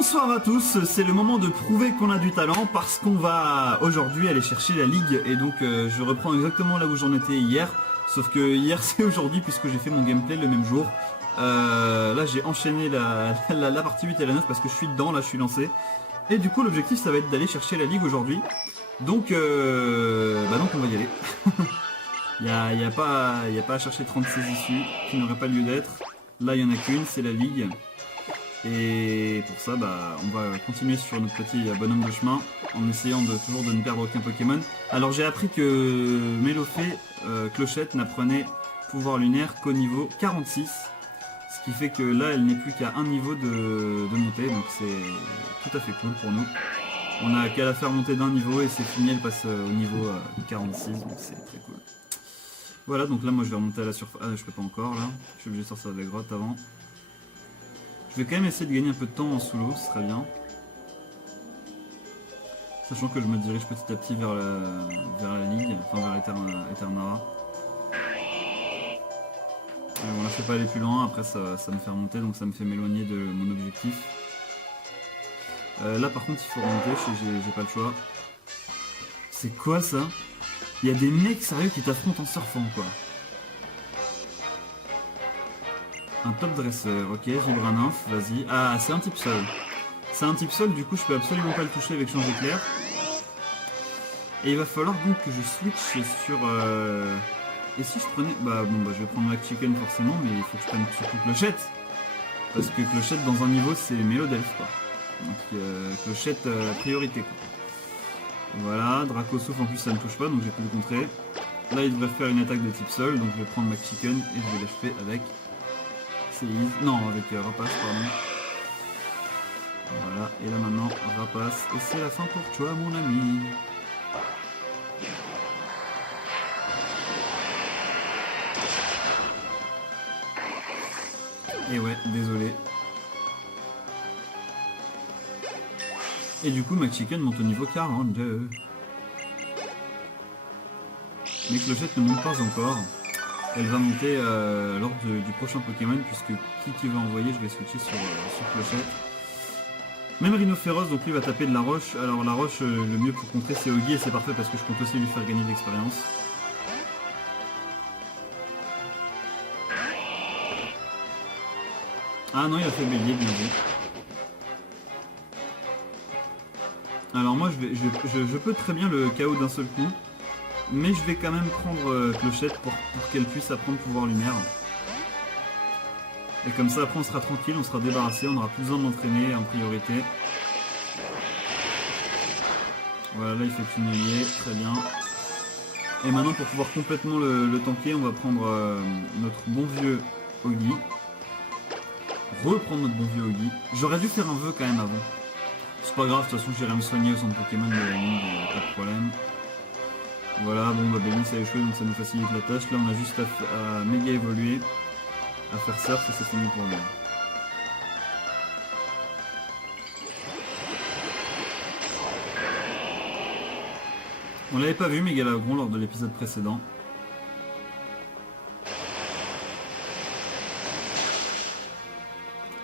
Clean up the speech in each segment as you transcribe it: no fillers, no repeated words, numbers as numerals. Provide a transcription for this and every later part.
Bonsoir à tous, c'est le moment de prouver qu'on a du talent parce qu'on va aujourd'hui aller chercher la ligue et donc je reprends exactement là où j'en étais hier, sauf que hier c'est aujourd'hui puisque j'ai fait mon gameplay le même jour. Là j'ai enchaîné la partie 8 et la 9 parce que je suis dedans, là je suis lancé. Et du coup l'objectif ça va être d'aller chercher la ligue aujourd'hui. Donc, donc on va y aller. Il y a pas à chercher 36 issues qui n'auraient pas lieu d'être. Là il y en a qu'une, c'est la ligue. Et pour ça, on va continuer sur notre petit bonhomme de chemin en essayant toujours de ne perdre aucun Pokémon. Alors j'ai appris que Mélofée, Clochette, n'apprenait pouvoir lunaire qu'au niveau 46. Ce qui fait que là, elle n'est plus qu'à un niveau de montée, donc c'est tout à fait cool pour nous. On a qu'à la faire monter d'un niveau et c'est fini, elle passe au niveau 46, donc c'est très cool. Voilà, donc là moi je vais remonter à la surface. Ah, je peux pas encore là, je suis obligé de sortir de la grotte avant. Je vais quand même essayer de gagner un peu de temps en solo, ce serait bien. Sachant que je me dirige petit à petit vers la ligue, enfin vers Eternara. Bon là je peux pas aller plus loin, après ça me fait remonter, donc ça me fait m'éloigner de mon objectif. Là par contre il faut remonter, j'ai pas le choix. C'est quoi ça? Il y a des mecs sérieux qui t'affrontent en surfant quoi. Un top dresseur, ok, Vibrannymph, vas-y. Ah, c'est un type sol. C'est un type sol, du coup je peux absolument pas le toucher avec change éclair. Et il va falloir donc que je switch sur... Et si je prenais... je vais prendre McChicken forcément, mais il faut que je prenne surtout Clochette. Parce que Clochette dans un niveau c'est Mélodelph quoi. Donc Clochette priorité quoi. Voilà, Dracosouffle en plus ça ne touche pas, donc j'ai pu le contrer. Là il devrait faire une attaque de type sol, donc je vais prendre McChicken et je vais l'achever avec... Non, avec Rapace, pardon. Voilà, et là maintenant, Rapace. Et c'est la fin pour toi, mon ami. Et ouais, désolé. Et du coup, McChicken monte au niveau 42. Mais Clochette ne monte pas encore. Elle va monter lors du prochain Pokémon, puisque qui veut envoyer, je vais switcher sur Clochette. Même Rhinophéros, donc lui va taper de la roche. Alors la roche, le mieux pour contrer c'est Oggy et c'est parfait parce que je compte aussi lui faire gagner de l'expérience. Ah non, il a fait bélier, bien vu. Alors moi je peux très bien le KO d'un seul coup. Mais je vais quand même prendre Clochette pour qu'elle puisse apprendre pouvoir lunaire. Et comme ça après on sera tranquille, on sera débarrassé, on n'aura plus besoin de l'entraîner en priorité. Voilà, là il fait tunnelier, très bien. Et maintenant pour pouvoir complètement le tanker, on va prendre notre bon vieux Oggy. Reprendre notre bon vieux Oggy. J'aurais dû faire un vœu quand même avant. C'est pas grave, de toute façon j'irai me soigner au centre Pokémon de la ligue, pas de problème. Voilà, bon Béline ça a échoué donc ça nous facilite la tâche. Là on a juste à méga évoluer, à faire surf et c'est fini pour lui. On l'avait pas vu Mégalagron lors de l'épisode précédent.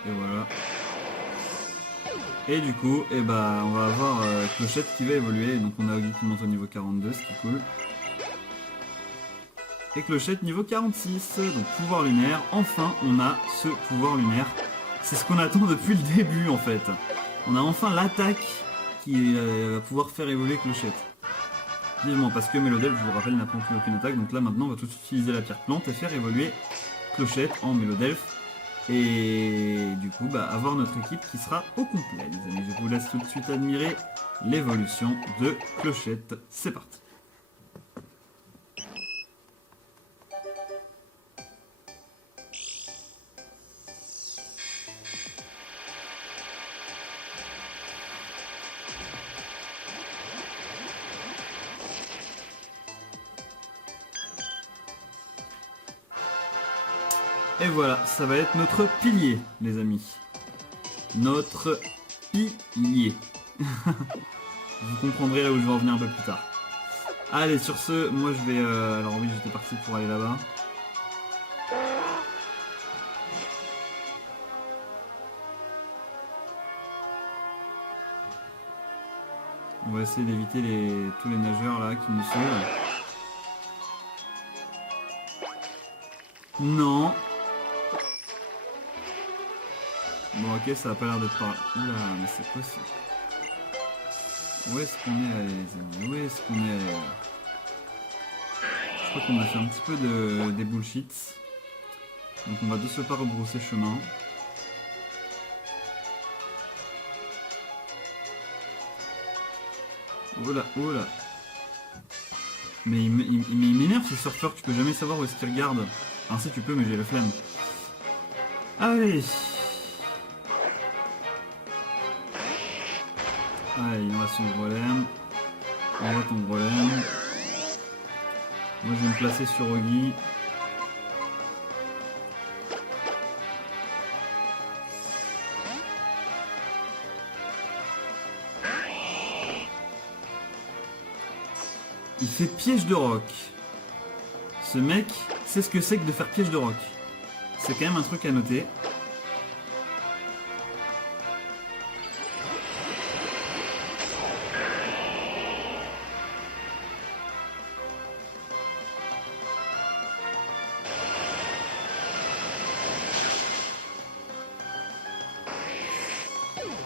Et voilà. Et du coup, on va avoir Clochette qui va évoluer. Donc on a Oggy qui monte au niveau 42, ce qui est cool. Et Clochette niveau 46, donc pouvoir lunaire. Enfin, on a ce pouvoir lunaire. C'est ce qu'on attend depuis le début en fait. On a enfin l'attaque qui va pouvoir faire évoluer Clochette. Vivement, parce que Mélodelph, je vous rappelle, n'a plus aucune attaque. Donc là maintenant, on va tout de suite utiliser la pierre plante et faire évoluer Clochette en Mélodelph. Et du coup, avoir notre équipe qui sera au complet, les amis. Je vous laisse tout de suite admirer l'évolution de Clochette. C'est parti. Et voilà, ça va être notre pilier, les amis. Notre pilier. Vous comprendrez là où je vais en venir un peu plus tard. Allez, sur ce, moi je vais... alors oui, j'étais parti pour aller là-bas. va essayer d'éviter tous les nageurs là qui nous sauvent. Non. Bon ok, ça a pas l'air d'être par là. Oula, mais c'est quoi ça? Où est-ce qu'on est allé les amis? Où est-ce qu'on est allé? Je crois qu'on a fait un petit peu des bullshits. Donc on va de ce pas rebrousser chemin. Oh là, oh là. Mais il m'énerve ces surfeurs, tu peux jamais savoir où est-ce qu'ils regardent. Enfin si tu peux, mais j'ai la flemme. Allez. Allez, il en reste son golem. On voit ton golem. Moi je vais me placer sur Oggy. Il fait piège de roc. Ce mec sait ce que c'est que de faire piège de roc. C'est quand même un truc à noter.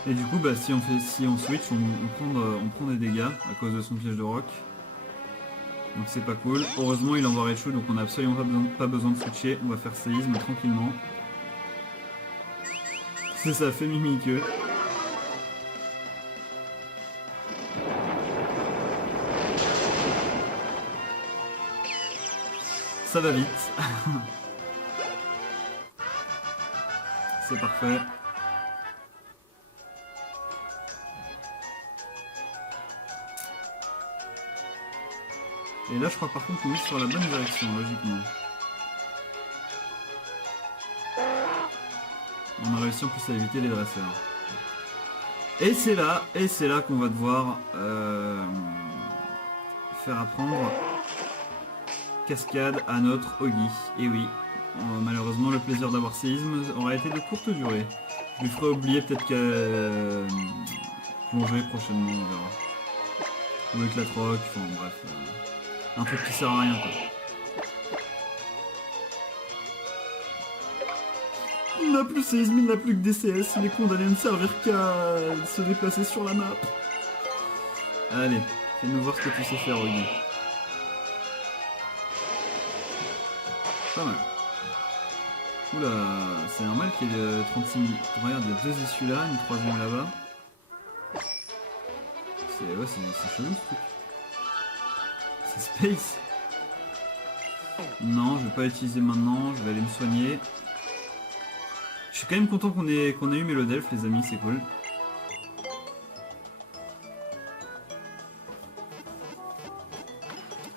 Et du coup, bah, si on switch, on prend des dégâts à cause de son piège de roc. Donc c'est pas cool. Heureusement il envoie Raichu, donc on n'a absolument pas besoin de switcher. On va faire séisme tranquillement. C'est ça, fait mimiqueux. Ça va vite. C'est parfait. Et là je crois par contre qu'on est sur la bonne direction, logiquement. On a réussi en plus à éviter les dresseurs. Et c'est là qu'on va devoir faire apprendre cascade à notre Oggy. Et oui, malheureusement le plaisir d'avoir séisme aura été de courte durée. Je lui ferai oublier peut-être qu'à plonger prochainement, on verra. Ou éclat roc, enfin bref. Un truc qui sert à rien quoi. Il n'a plus séisme, il n'a plus que DCS, il est condamné à ne servir qu'à se déplacer sur la map. Allez, fais-nous voir ce que tu sais faire, Oggy. Pas mal. Oula, c'est normal qu'il y ait 36 minutes. Regarde, il y a deux issues là, une troisième là-bas. Ouais, c'est chelou ce truc. C'est Space. Non, je vais pas l'utiliser maintenant, je vais aller me soigner. Je suis quand même content qu'on ait eu Mélodelph, les amis, c'est cool.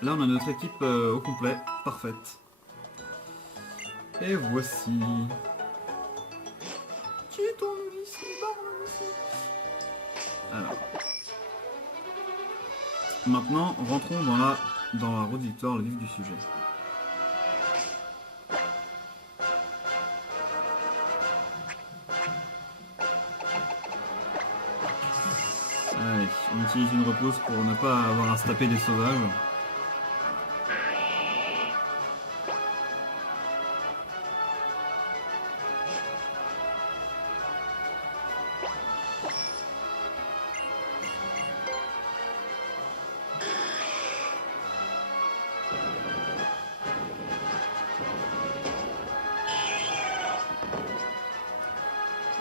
Là, on a notre équipe au complet, parfaite. Et voici. Qui est ton Ulysse? Alors. Maintenant, rentrons dans la route de victoire, le vif du sujet. Allez, on utilise une repousse pour ne pas avoir à se taper des sauvages.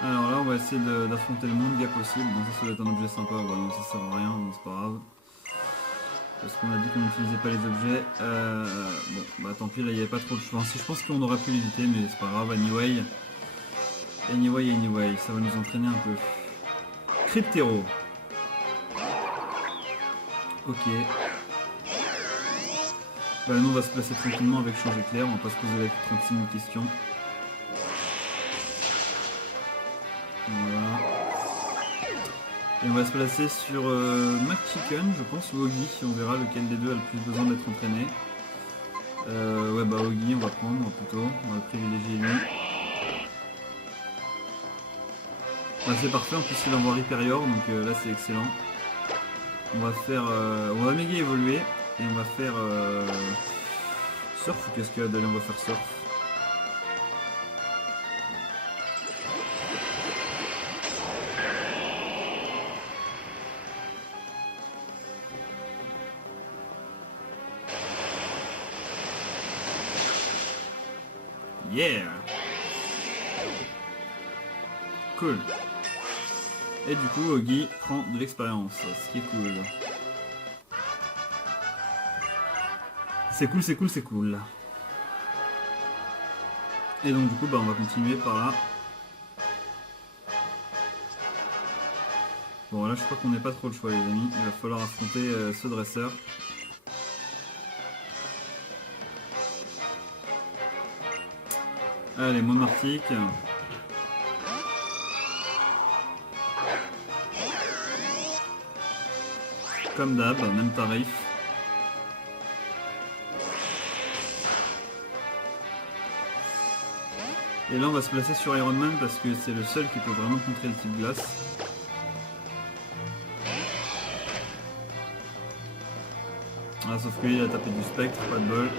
Alors là on va essayer d'affronter le moins de gars possible. Bon ça doit être un objet sympa, bah non ça sert à rien, donc c'est pas grave. Parce qu'on a dit qu'on n'utilisait pas les objets. Bon bah tant pis, là il n'y avait pas trop de choix. Je pense qu'on aurait pu l'éviter mais c'est pas grave, anyway, ça va nous entraîner un peu. Cryptéro. Ok. Bah nous on va se placer tranquillement avec Change Éclair, on va pas se poser la 36 000 questions. Voilà. Et on va se placer sur McChicken, je pense, ou Oggy, on verra lequel des deux a le plus besoin d'être entraîné. Ouais bah Oggy on va prendre plutôt, on va privilégier lui. Bah, c'est parfait, en plus il envoie Hyperior, donc là c'est excellent. On va faire... on va méga évoluer. Et on va faire... surf ou qu'est-ce qu'il y a d'aller? On va faire surf. Yeah! Cool. Et du coup, Guy prend de l'expérience, ce qui est cool. C'est cool, c'est cool, c'est cool. Et donc du coup, bah, on va continuer par là. Bon là, je crois qu'on n'est pas trop le choix les amis. Il va falloir affronter ce dresseur. Allez, Monarchique. Comme d'hab, même tarif. Et là on va se placer sur Iron Man parce que c'est le seul qui peut vraiment contrer le type glace. Ah, sauf que lui il a tapé du spectre, pas de bol.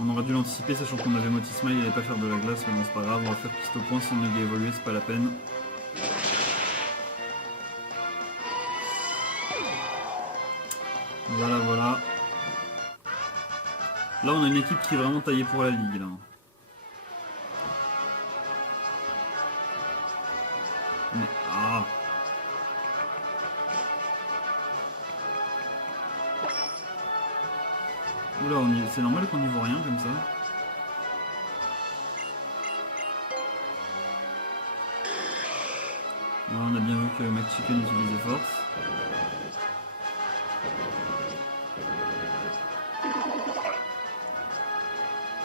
On aurait dû l'anticiper sachant qu'on avait Motisma, il allait pas faire de la glace, mais bon c'est pas grave, on va faire piste au point sans méga évoluer, c'est pas la peine. Voilà, voilà. Là on a une équipe qui est vraiment taillée pour la ligue là. Mais ah. Oula, c'est normal qu'on n'y voit rien comme ça. Voilà, on a bien vu que McChicken utilisait force.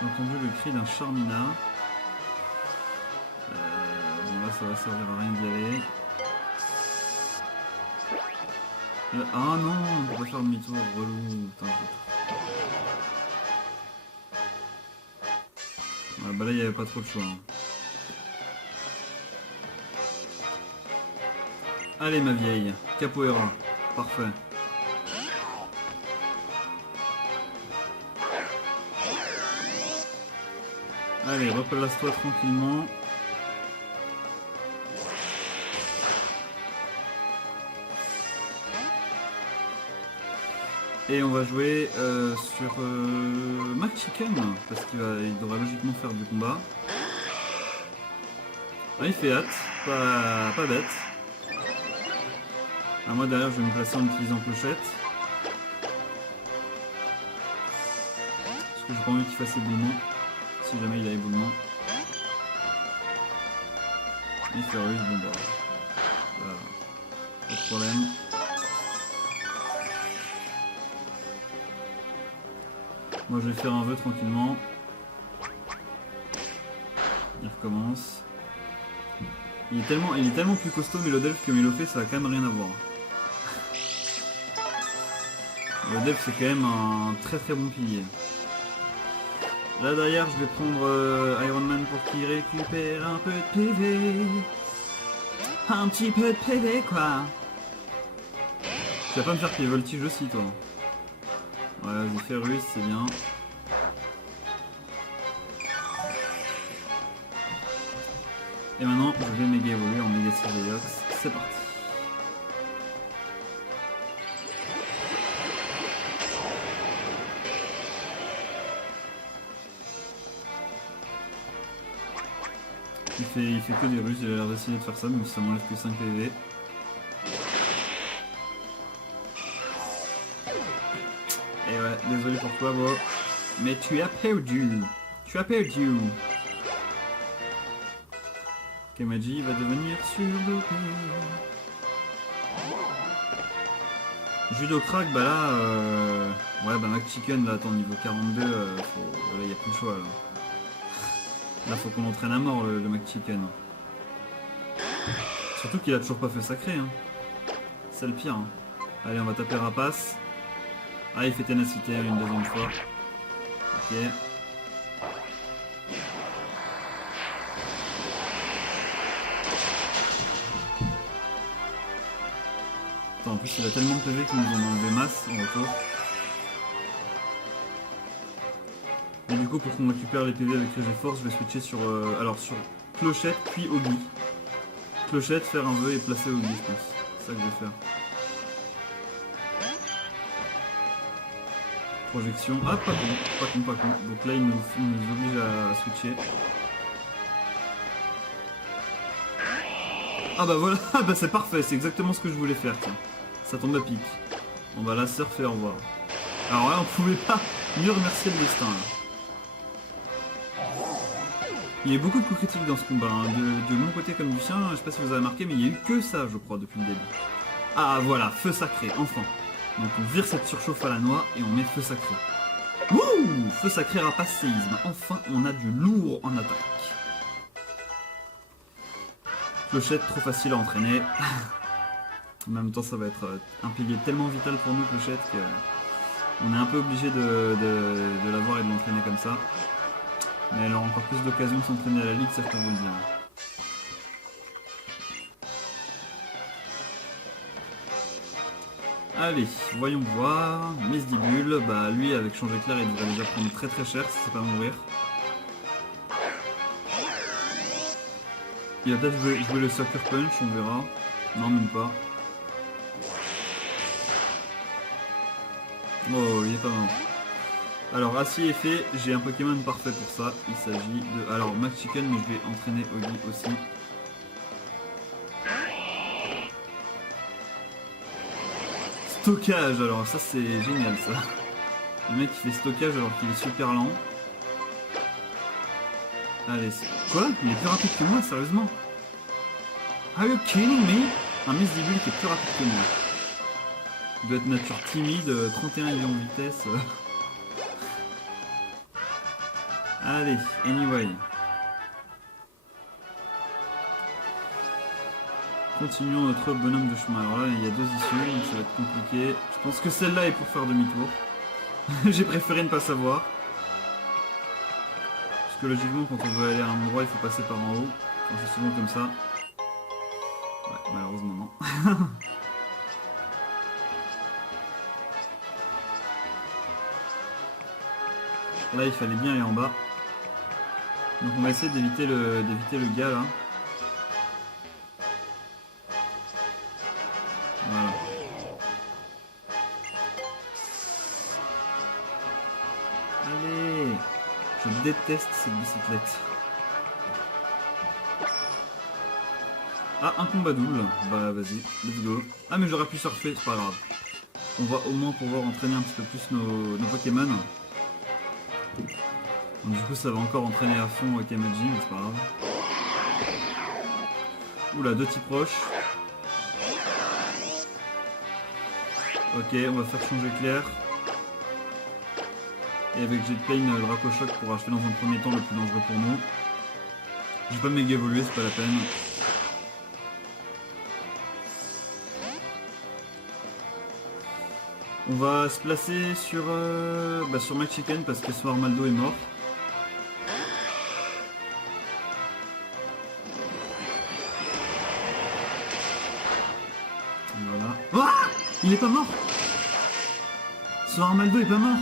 J'ai entendu le cri d'un Charmina. Bon là ça va servir à rien d'y aller. Là, ah non, on peut pas faire demi-tour, relou. Putain, ouais, bah là il n'y avait pas trop de choix. Hein. Allez ma vieille, capoeira, parfait. Allez, replace-toi tranquillement. Et on va jouer sur McChicken, parce qu'il devrait logiquement faire du combat. Ah, il fait hâte, pas bête. Ah, moi derrière je vais me placer en utilisant clochette. Parce que j'ai pas envie qu'il fasse éboulement. Si jamais il a éboulement. Et c'est russe, bon bah. Voilà. Pas de problème. Moi je vais faire un vœu tranquillement. Il recommence. Il est tellement plus costaud Mélodelph que Mélofée, ça a quand même rien à voir. Mélodelph c'est quand même un très très bon pilier. Là derrière je vais prendre Iron Man pour qu'il récupère un peu de PV. Un petit peu de PV quoi. Tu vas pas me faire pied voltige aussi toi. Ouais vas-y fais russe c'est bien. Et maintenant je vais méga évoluer en méga Cyraeox. C'est parti. Il fait que des russes, il a l'air d'essayer de faire ça, même si ça m'enlève que 5 PV. Et ouais, désolé pour toi, Bo. Mais tu as perdu. Tu as perdu. Kemaji va devenir surdopé. Judo crack, bah là, ouais, bah McChicken, là, attends, niveau 42, là, il n'y a plus le choix, là. Là, faut qu'on l'entraîne à mort, le McChicken. Surtout qu'il a toujours pas fait sacré, hein. C'est le pire, hein. Allez, on va taper Rapace. Ah, il fait ténacité une deuxième fois. Ok. Attends, en plus il a tellement de PV qu'ils nous ont enlevé masse en retour. Et du coup, pour qu'on récupère les PV avec Régé Force, je vais switcher sur, sur Clochette puis Ogi. Clochette, faire un vœu et placer Ogi, je pense. C'est ça que je vais faire. Projection. Ah, pas con. Donc là, il nous oblige à switcher. Ah bah voilà, bah c'est parfait, c'est exactement ce que je voulais faire, tiens. Ça tombe à pic. On va la surfer, au revoir. Alors là, on pouvait pas mieux remercier le destin, là. Il y a eu beaucoup de coups critiques dans ce combat, hein. De mon côté comme du sien, je sais pas si vous avez remarqué, mais il y a eu que ça, je crois, depuis le début. Ah voilà, feu sacré, enfin. Donc on vire cette surchauffe à la noix et on met feu sacré. Wouh! Feu sacré, rapace, séisme. Enfin, on a du lourd en attaque. Clochette, trop facile à entraîner. En même temps, ça va être un pilier tellement vital pour nous, Clochette, qu'on est un peu obligé de l'avoir et de l'entraîner comme ça. Mais elle aura encore plus d'occasion de s'entraîner à la ligue, ça je peux vous le dire. Allez, voyons voir. Mesdibule, bah lui avec changer clair il devrait déjà prendre très très cher si c'est pas mourir. Il va peut-être jouer le Sucker Punch, on verra. Non, même pas. Oh, il est pas mort. Alors, acier est fait, j'ai un Pokémon parfait pour ça. Il s'agit de... Alors, Max Chicken, mais je vais entraîner Ogi aussi. Stockage, alors ça c'est génial ça. Le mec qui fait stockage alors qu'il est super lent. Allez, quoi? Il est plus rapide que moi, sérieusement? Are you kidding me? Un Mesdibule qui est plus rapide que moi. Il doit être nature timide, 31 millions de vitesse. Allez, anyway. Continuons notre bonhomme de chemin. Alors là, il y a deux issues, donc ça va être compliqué. Je pense que celle-là est pour faire demi-tour. J'ai préféré ne pas savoir. Parce que logiquement, quand on veut aller à un endroit, il faut passer par en haut. Enfin, c'est souvent comme ça. Ouais, malheureusement non. Là, il fallait bien aller en bas. Donc on va essayer d'éviter le gars là. Voilà. Allez! Je déteste cette bicyclette. Ah, un combat double. Bah vas-y, let's go. Ah mais j'aurais pu surfer, c'est pas grave. On va au moins pouvoir entraîner un petit peu plus nos Pokémon. Donc du coup ça va encore entraîner à fond Kamaji, mais c'est pas grave. Oula, deux types proches. Ok, on va faire changer clair. Et avec Jetplane, Dracochoc pour acheter dans un premier temps le plus dangereux pour nous. Je vais pas méga évoluer, c'est pas la peine. On va se placer sur Max Chicken parce que son Armaldo est mort. Voilà. Ah, il est pas mort. Son Armaldo est pas mort.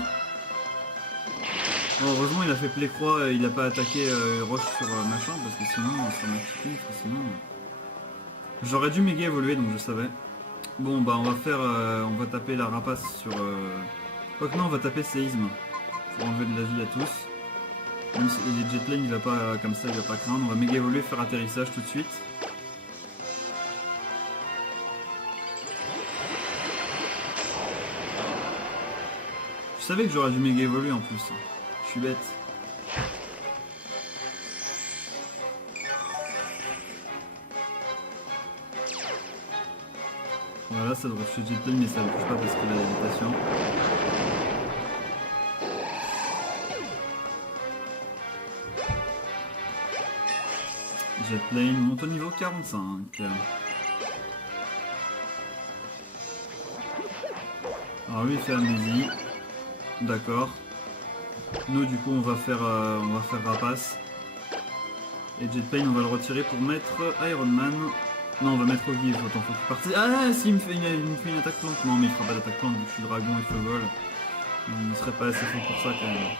Bon, heureusement il a fait play croix et il a pas attaqué Roche sur machin parce que sinon sur Max Chicken, sinon j'aurais dû méga évoluer donc je savais. Bon bah on va taper la rapace sur... Quoique non, on va taper séisme pour enlever de la vie à tous. Même si les Jetplane il va pas comme ça, il va pas craindre. On va méga évoluer, faire atterrissage tout de suite. Je savais que j'aurais dû méga évoluer en plus. Je suis bête. Voilà, ça devrait toucher Jetplane, mais ça ne touche pas parce qu'il a l'habitation. Jetplane monte au niveau 45. Alors lui il fait amnésie. D'accord. Nous du coup on va faire rapace. Et Jetplane on va le retirer pour mettre Iron Man. Non, on va mettre Ogi, faut qu'il parte. Ah, si, il me fait une attaque plante. Non, mais il fera pas d'attaque plante, vu que je suis dragon et feu vol. Il serait pas assez fort pour ça, quand même.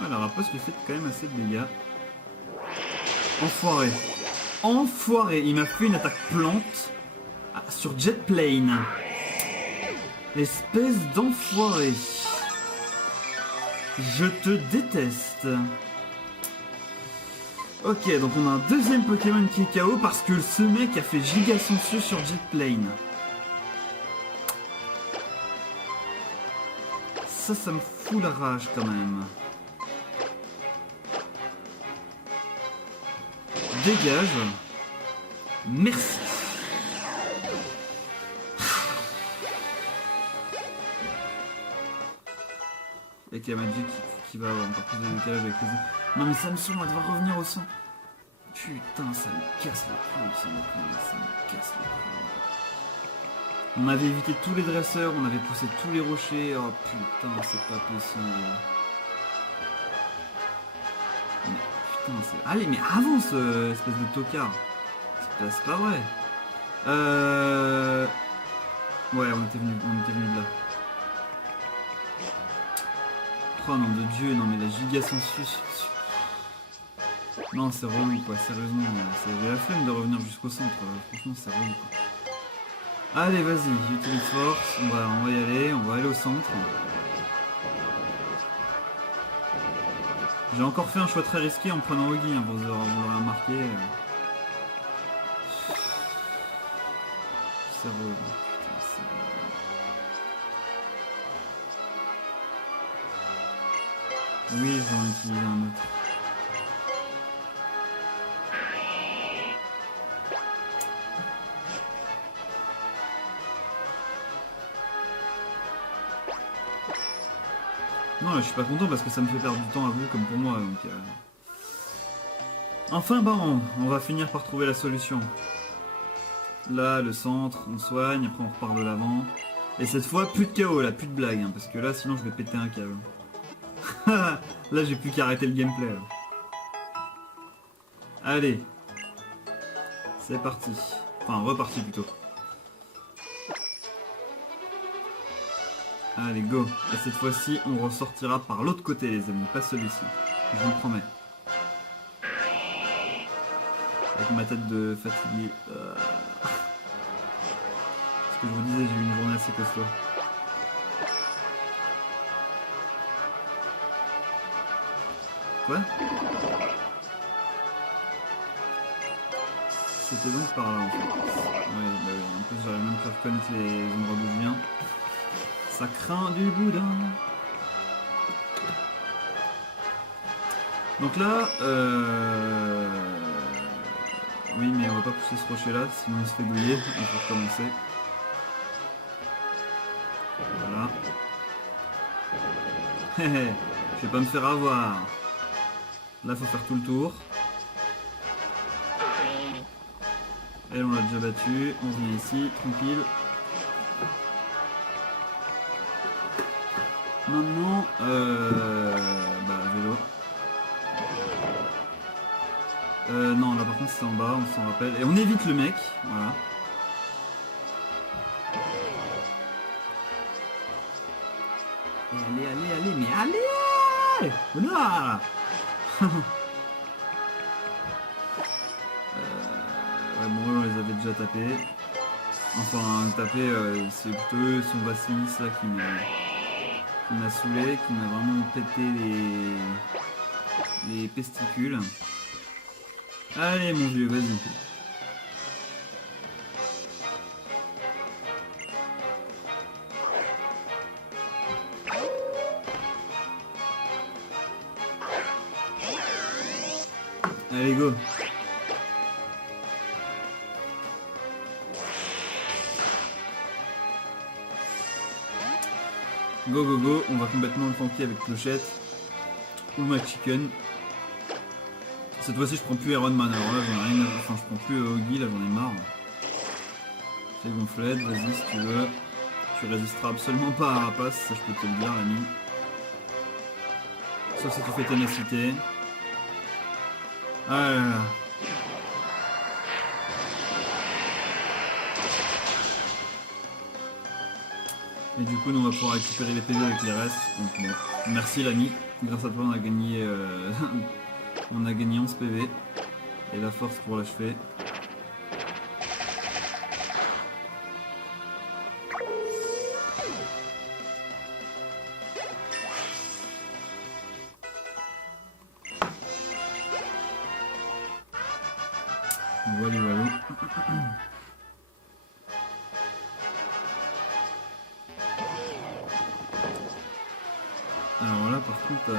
Ouais, la rapace lui fait quand même assez de dégâts. Enfoiré. Enfoiré, il m'a fait une attaque plante sur Jet Plane. Espèce d'enfoiré. Je te déteste. Ok, donc on a un deuxième Pokémon qui est KO parce que ce mec a fait giga sensu sur Jet Plane. Ça me fout la rage quand même. Dégage. Merci. Et qu'il y a Magic qui va avoir encore plus de décalage avec les autres. Non mais Samsung on va devoir revenir au centre. Putain, ça me casse les couilles, ça me casse les couilles. On avait évité tous les dresseurs, on avait poussé tous les rochers. Oh putain, c'est pas possible. Mais putain, c'est... Allez, mais avance, espèce de tocard. C'est pas vrai. Ouais, on était venu de là. Oh nom de Dieu, non mais la giga sensus. Non, c'est relou quoi, sérieusement. J'ai la flemme de revenir jusqu'au centre, franchement c'est relou quoi. Allez, vas-y, utilise force, on va y aller, on va aller au centre. J'ai encore fait un choix très risqué en prenant Ogi, hein, vous l'aurez remarqué. C'est relou. Oui, je vais en utiliser un autre. Non, là, je suis pas content parce que ça me fait perdre du temps à vous comme pour moi. Donc, Enfin, bon, on va finir par trouver la solution. Là, le centre, on soigne, après on repart de l'avant. Et cette fois, plus de KO, là, plus de blague, hein, parce que là, sinon, je vais péter un câble. Là, j'ai plus qu'à arrêter le gameplay. Là. Allez. C'est parti. Enfin, reparti plutôt. Allez, go. Et cette fois-ci, on ressortira par l'autre côté, les amis, pas celui-ci. Je vous le promets. Avec ma tête de fatigué. Ce que je vous disais, j'ai eu une journée assez costaud. Quoi? C'était donc par là en fait. Oui, bah oui. En plus j'aurais même pu reconnaître les endroits d'où je viens. Ça craint du boudin. Donc là, oui mais on va pas pousser ce rocher là, sinon on se fait douiller, il faut recommencer. Voilà. Je vais pas me faire avoir. Là faut faire tout le tour. Elle on l'a déjà battu, on vient ici, tranquille. Maintenant, vélo. Non là par contre c'est en bas, on s'en rappelle. Et on évite le mec, voilà. Et allez, mais allez! Voilà. Ouais, bon, eux, on les avait déjà tapés. Enfin, tapés, c'est plutôt son Vassilis là qui m'a saoulé, qui m'a vraiment pété les testicules. Allez, mon vieux, vas-y. Allez, go. Go go go, on va complètement le tanker avec Clochette ou McChicken. Cette fois-ci je prends plus Iron Man, alors là j'en ai rien à... Enfin je prends plus Ogi, là j'en ai marre. C'est Gonflette, vas-y si tu veux. Tu résisteras absolument pas à Rapace, ça je peux te le dire l'ami. Sauf si tu fais ténacité. Ah là là. Et du coup, nous, on va pouvoir récupérer les PV avec les restes. Donc, bon. Merci l'ami. Grâce à toi, on a gagné, on a gagné 11 PV. Et la force pour l'achever. Voilà, voilà. Alors là, par contre,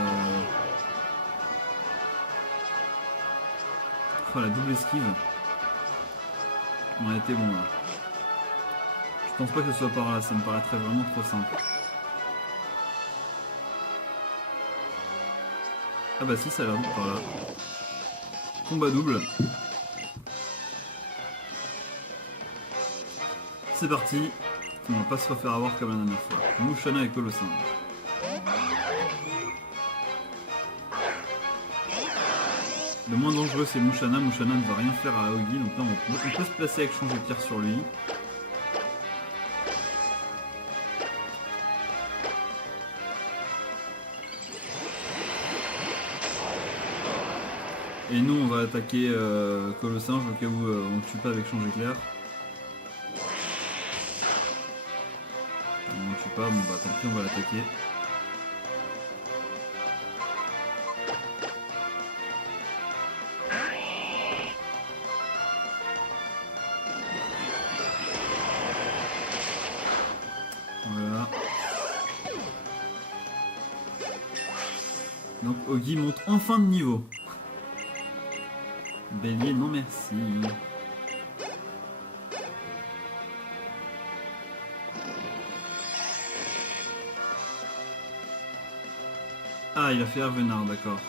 oh, la double esquive. On a été bon là. Je pense pas que ce soit par là, ça me paraîtrait vraiment trop simple. Ah bah si, ça a l'air d'être par là. Combat double. C'est parti. On va pas se refaire avoir comme la dernière fois. Mushanna et Colossinge. Le moins dangereux c'est Mushanna. Mushanna ne va rien faire à Aogi, donc là on peut se placer avec changer de tir sur lui. Et nous on va attaquer Colossinge au cas où on ne tue pas avec change éclair. On ne tue pas, bon bah tant pis on va l'attaquer. Voilà. Donc Aogi monte enfin de niveau. Bélier, non merci. Ah, il a fait Arvenard, d'accord.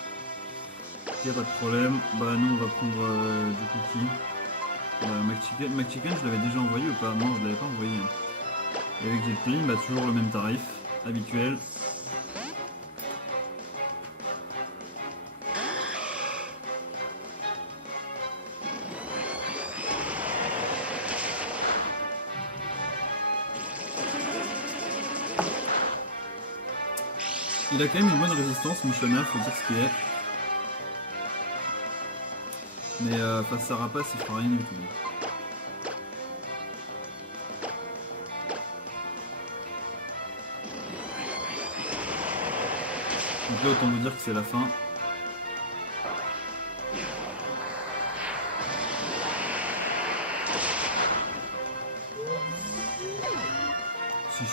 Il n'y a pas de problème. Bah nous on va prendre du cookie. McChicken, je l'avais déjà envoyé ou pas? Non, je l'avais pas envoyé. Et avec Jetplane, bah toujours le même tarif, habituel. Il a quand même une bonne résistance, Mushanna, faut dire ce qu'il est. Mais face à Rapace, il fera rien du tout. Donc là, autant vous dire que c'est la fin.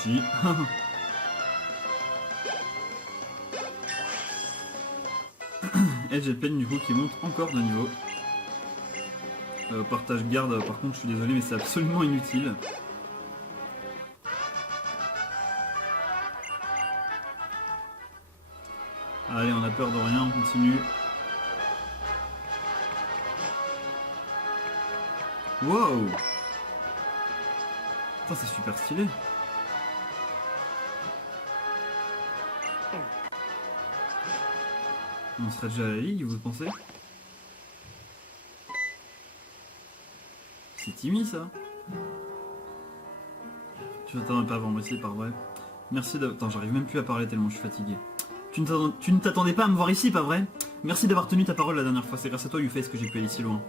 Si. Et Jetplane du coup qui monte encore de niveau. Partage garde, par contre je suis désolé mais c'est absolument inutile. Allez, on a peur de rien, on continue. Wow! Putain, c'est super stylé. On serait déjà à la ligue, vous pensez? C'est Timmy ça? Tu t'attendais pas à voir moi ici, par vrai. Merci d'avoir... Attends, j'arrive même plus à parler tellement je suis fatigué. Tu ne t'attendais pas à me voir ici, pas vrai? Merci d'avoir tenu ta parole la dernière fois, c'est grâce à toi YouFace que j'ai pu aller si loin.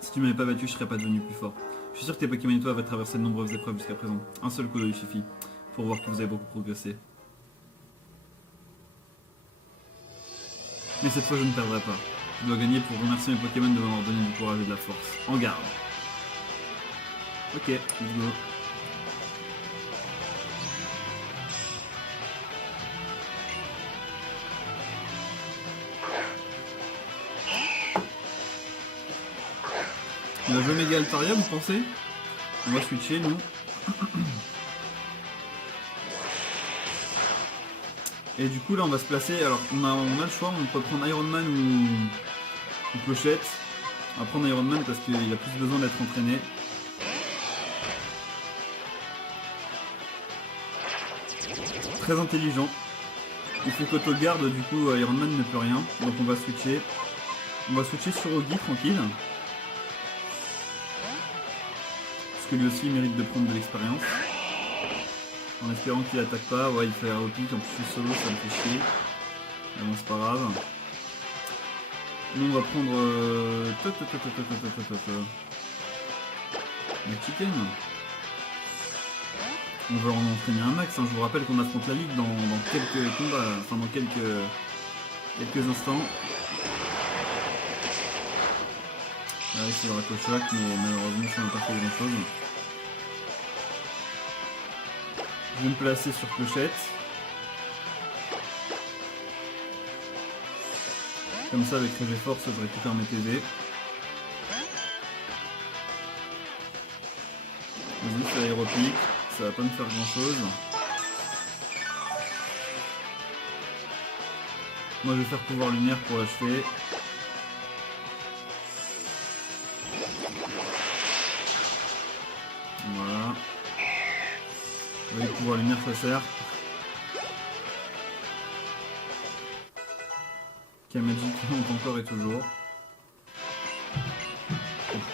Si tu m'avais pas battu, je serais pas devenu plus fort. Je suis sûr que tes Pokémon et toi avaient traversé de nombreuses épreuves jusqu'à présent. Un seul coup d'œil suffit pour voir que vous avez beaucoup progressé. Mais cette fois je ne perdrai pas. Je dois gagner pour remercier mes Pokémon de m'avoir donné du courage et de la force. En garde. Ok, let's go. On va jouer Méga Altaria, vous pensez? On va switcher, nous. Et du coup, là, on va se placer. Alors, on a le choix. On peut prendre Iron Man ou Clochette. On va prendre Iron Man parce qu'il a plus besoin d'être entraîné. Très intelligent. Il faut qu'auto-garde, du coup Iron Man ne peut rien. Donc on va switcher. On va switcher sur Ogi tranquille. Parce que lui aussi il mérite de prendre de l'expérience. En espérant qu'il attaque pas. Ouais, il fait un repique, en plus je suis solo, ça me fait chier. Mais bon, c'est pas grave. Nous on va prendre... la chicken. On va en entraîner un max, hein. Je vous rappelle qu'on affronte la ligue dans quelques combats, enfin dans quelques instants. Là il faudra Kochak, mais malheureusement ça n'a pas fait grand chose. Je vais me placer sur Clochette. Comme ça avec Régé Force je récupère mes PV. Vas-y, c'est aéropique. Ça va pas me faire grand chose. Moi je vais faire pouvoir lumière pour l'achever. Voilà. Vous voyez, pouvoir lumière ça sert. Kamaji qui monte encore et toujours.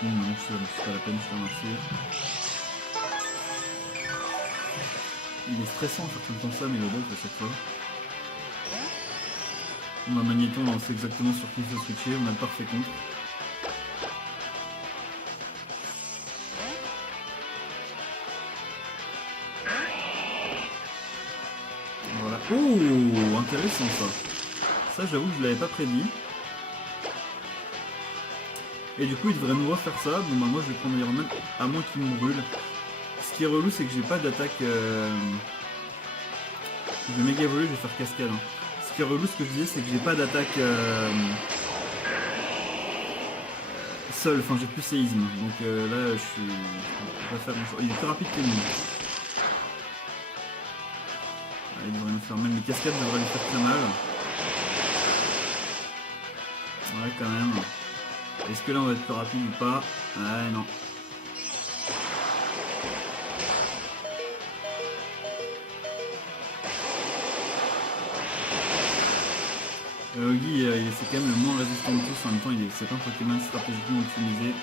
Non, c'est pas la peine, je te remercie. Il est stressant de faire tout le temps ça, mais le bug à chaque fois. On a Magnéton, on sait exactement sur qui il faut switcher, on a le parfait contre. Voilà. Oh, intéressant ça. Ça j'avoue que je l'avais pas prédit. Et du coup il devrait nous refaire ça. Bon bah moi je vais prendre Iron Man à moins qu'il me brûle. Ce qui est relou c'est que j'ai pas d'attaque... Je vais méga évoluer, je vais faire cascade. Hein. Ce qui est relou, ce que je disais, c'est que j'ai pas d'attaque seul, enfin j'ai plus séisme. Donc là je suis... Je vais faire grand chose. Il est plus rapide que nous. Ah, il devrait nous faire même les cascades devraient lui faire très mal. Ouais quand même. Est-ce que là on va être plus rapide ou pas? Ouais non. Ogi c'est quand même le moins résistant de tous, en même temps c'est pas un Pokémon stratégiquement optimisé.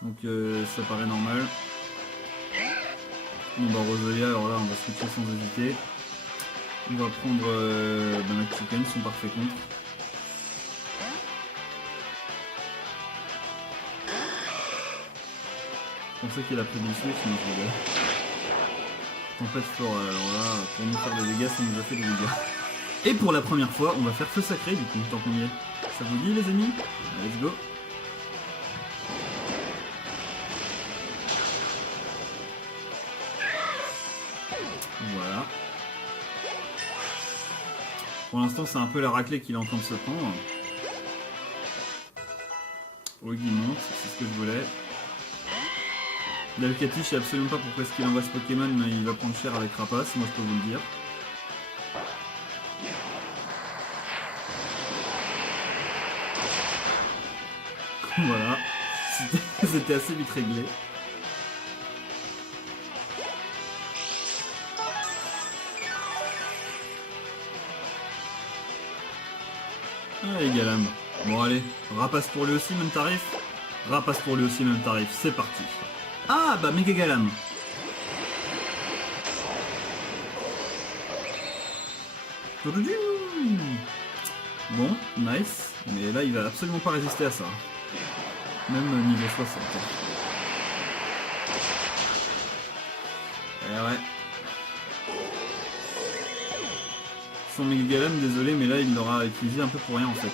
Donc ça paraît normal. Bon bah Rosalia, alors là on va switcher sans hésiter. On va prendre Mac Chicken, son parfait contre. Je pensais qu'il a pris du switch, mais je rigole. Tempête Flora, alors là, pour nous faire des dégâts, ça nous a fait des dégâts. Et pour la première fois, on va faire feu sacré du coup, tant qu'on y est. Ça vous dit les amis? Let's go. Voilà. Pour l'instant, c'est un peu la raclée qu'il est en train de se prendre. Ogi monte, c'est ce que je voulais. L'Alcati, je sais absolument pas pourquoi est-ce qu'il envoie ce Pokémon, mais il va prendre cher avec Rapace, moi je peux vous le dire. Voilà, c'était assez vite réglé. Allez Galam. Bon allez, Rapace pour lui aussi, même tarif. Rapace pour lui aussi, même tarif, c'est parti. Ah bah méga Galam. Bon, nice. Mais là il va absolument pas résister à ça. Même niveau 60. Eh ouais. Son méga Galam, désolé, mais là il l'aura utilisé un peu pour rien en fait.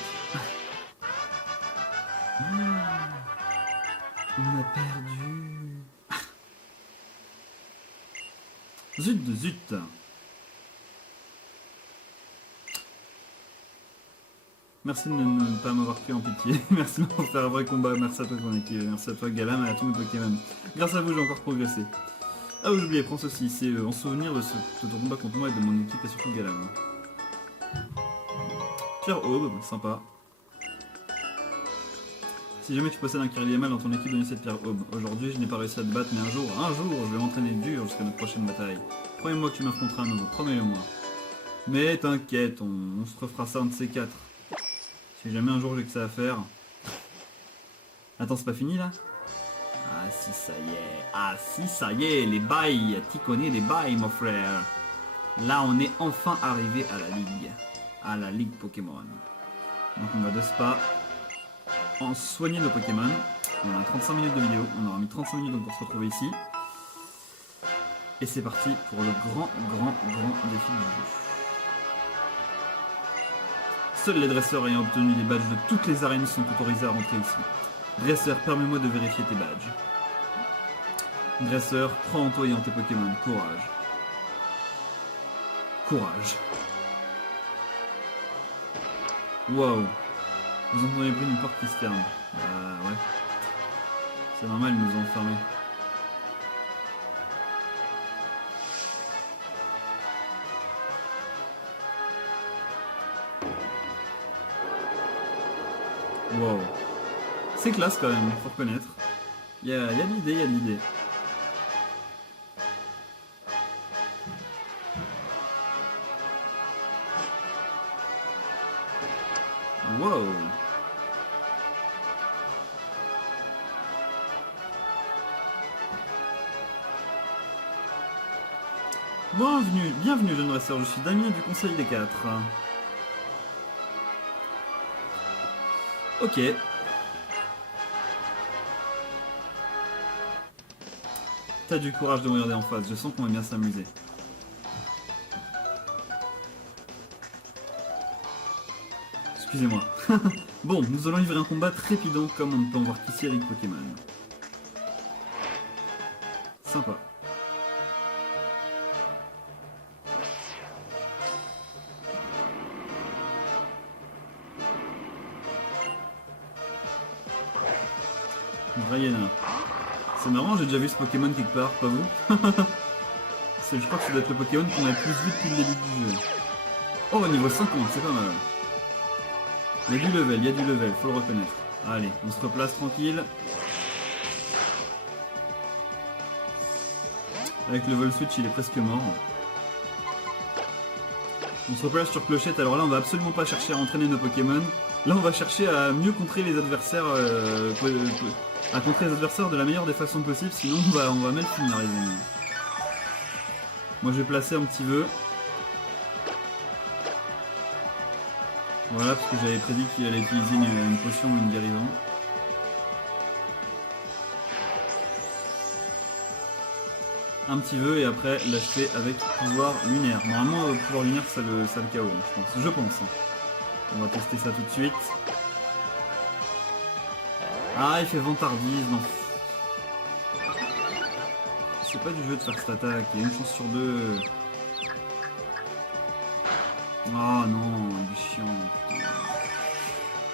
On a perdu. Zut de zut. Merci de ne pas m'avoir pris en pitié. Merci de m'avoir fait un vrai combat. Merci à toi ton équipe. Merci à toi Galam et à tous mes Pokémon. Grâce à vous j'ai encore progressé. Ah oui j'oubliais, prends ceci. C'est en souvenir de ton combat contre moi et de mon équipe et surtout Galam. Pierre Aube, sympa. Si jamais tu possèdes un Kirliamal dans ton équipe, donnez cette Pierre Aube. Aujourd'hui je n'ai pas réussi à te battre, mais un jour, je vais m'entraîner dur jusqu'à notre prochaine bataille. Promets-moi que tu m'affronteras à nouveau, promets-le-moi. Mais t'inquiète, on se refera ça un de ces quatre. Si jamais un jour j'ai que ça à faire. Attends, c'est pas fini là? Ah si ça y est, ah si ça y est, les bails, tu connais les bails mon frère. Là on est enfin arrivé à la ligue Pokémon. Donc on va de spa en soigner nos Pokémon. On a 35 minutes de vidéo, on aura mis 35 minutes donc pour se retrouver ici. Et c'est parti pour le grand défi du jeu. Seuls les dresseurs ayant obtenu les badges de toutes les arènes sont autorisés à rentrer ici. Dresseur, permets-moi de vérifier tes badges. Dresseur, crois en toi et en tes Pokémon. Courage. Courage. Waouh. Vous entendez le bruit d'une porte qui se ferme. Ouais. C'est normal, ils nous ont enfermés. Wow. C'est classe quand même, faut reconnaître. Il y a de l'idée, il y a de l'idée. Wow. Bienvenue jeune dresseur, je suis Damien du Conseil des 4. Ok. T'as du courage de me regarder en face, je sens qu'on va bien s'amuser. Excusez-moi. Bon, nous allons livrer un combat trépidant comme on ne peut en voir qu'ici avec Pokémon. Sympa. Rayena. C'est marrant, j'ai déjà vu ce Pokémon quelque part, pas vous? Je crois que ça doit être le Pokémon qu'on a le plus vu depuis le début du jeu. Oh, niveau 50, c'est pas mal. Il y a du level, faut le reconnaître. Allez, on se replace tranquille. Avec le vol switch, il est presque mort. On se replace sur Clochette, alors là on va absolument pas chercher à entraîner nos Pokémon. Là on va chercher à mieux contrer les adversaires, à contrer les adversaires de la meilleure des façons possibles, sinon on va mal finir les amis. Moi je vais placer un petit vœu. Voilà, parce que j'avais prédit qu'il allait utiliser une potion ou une guérison. Un petit vœu et après l'acheter avec pouvoir lunaire. Normalement pouvoir lunaire ça le KO, je pense. On va tester ça tout de suite. Ah, il fait vantardise, non. C'est pas du jeu de faire cette attaque, il y a une chance sur deux. Ah non, du chiant, putain.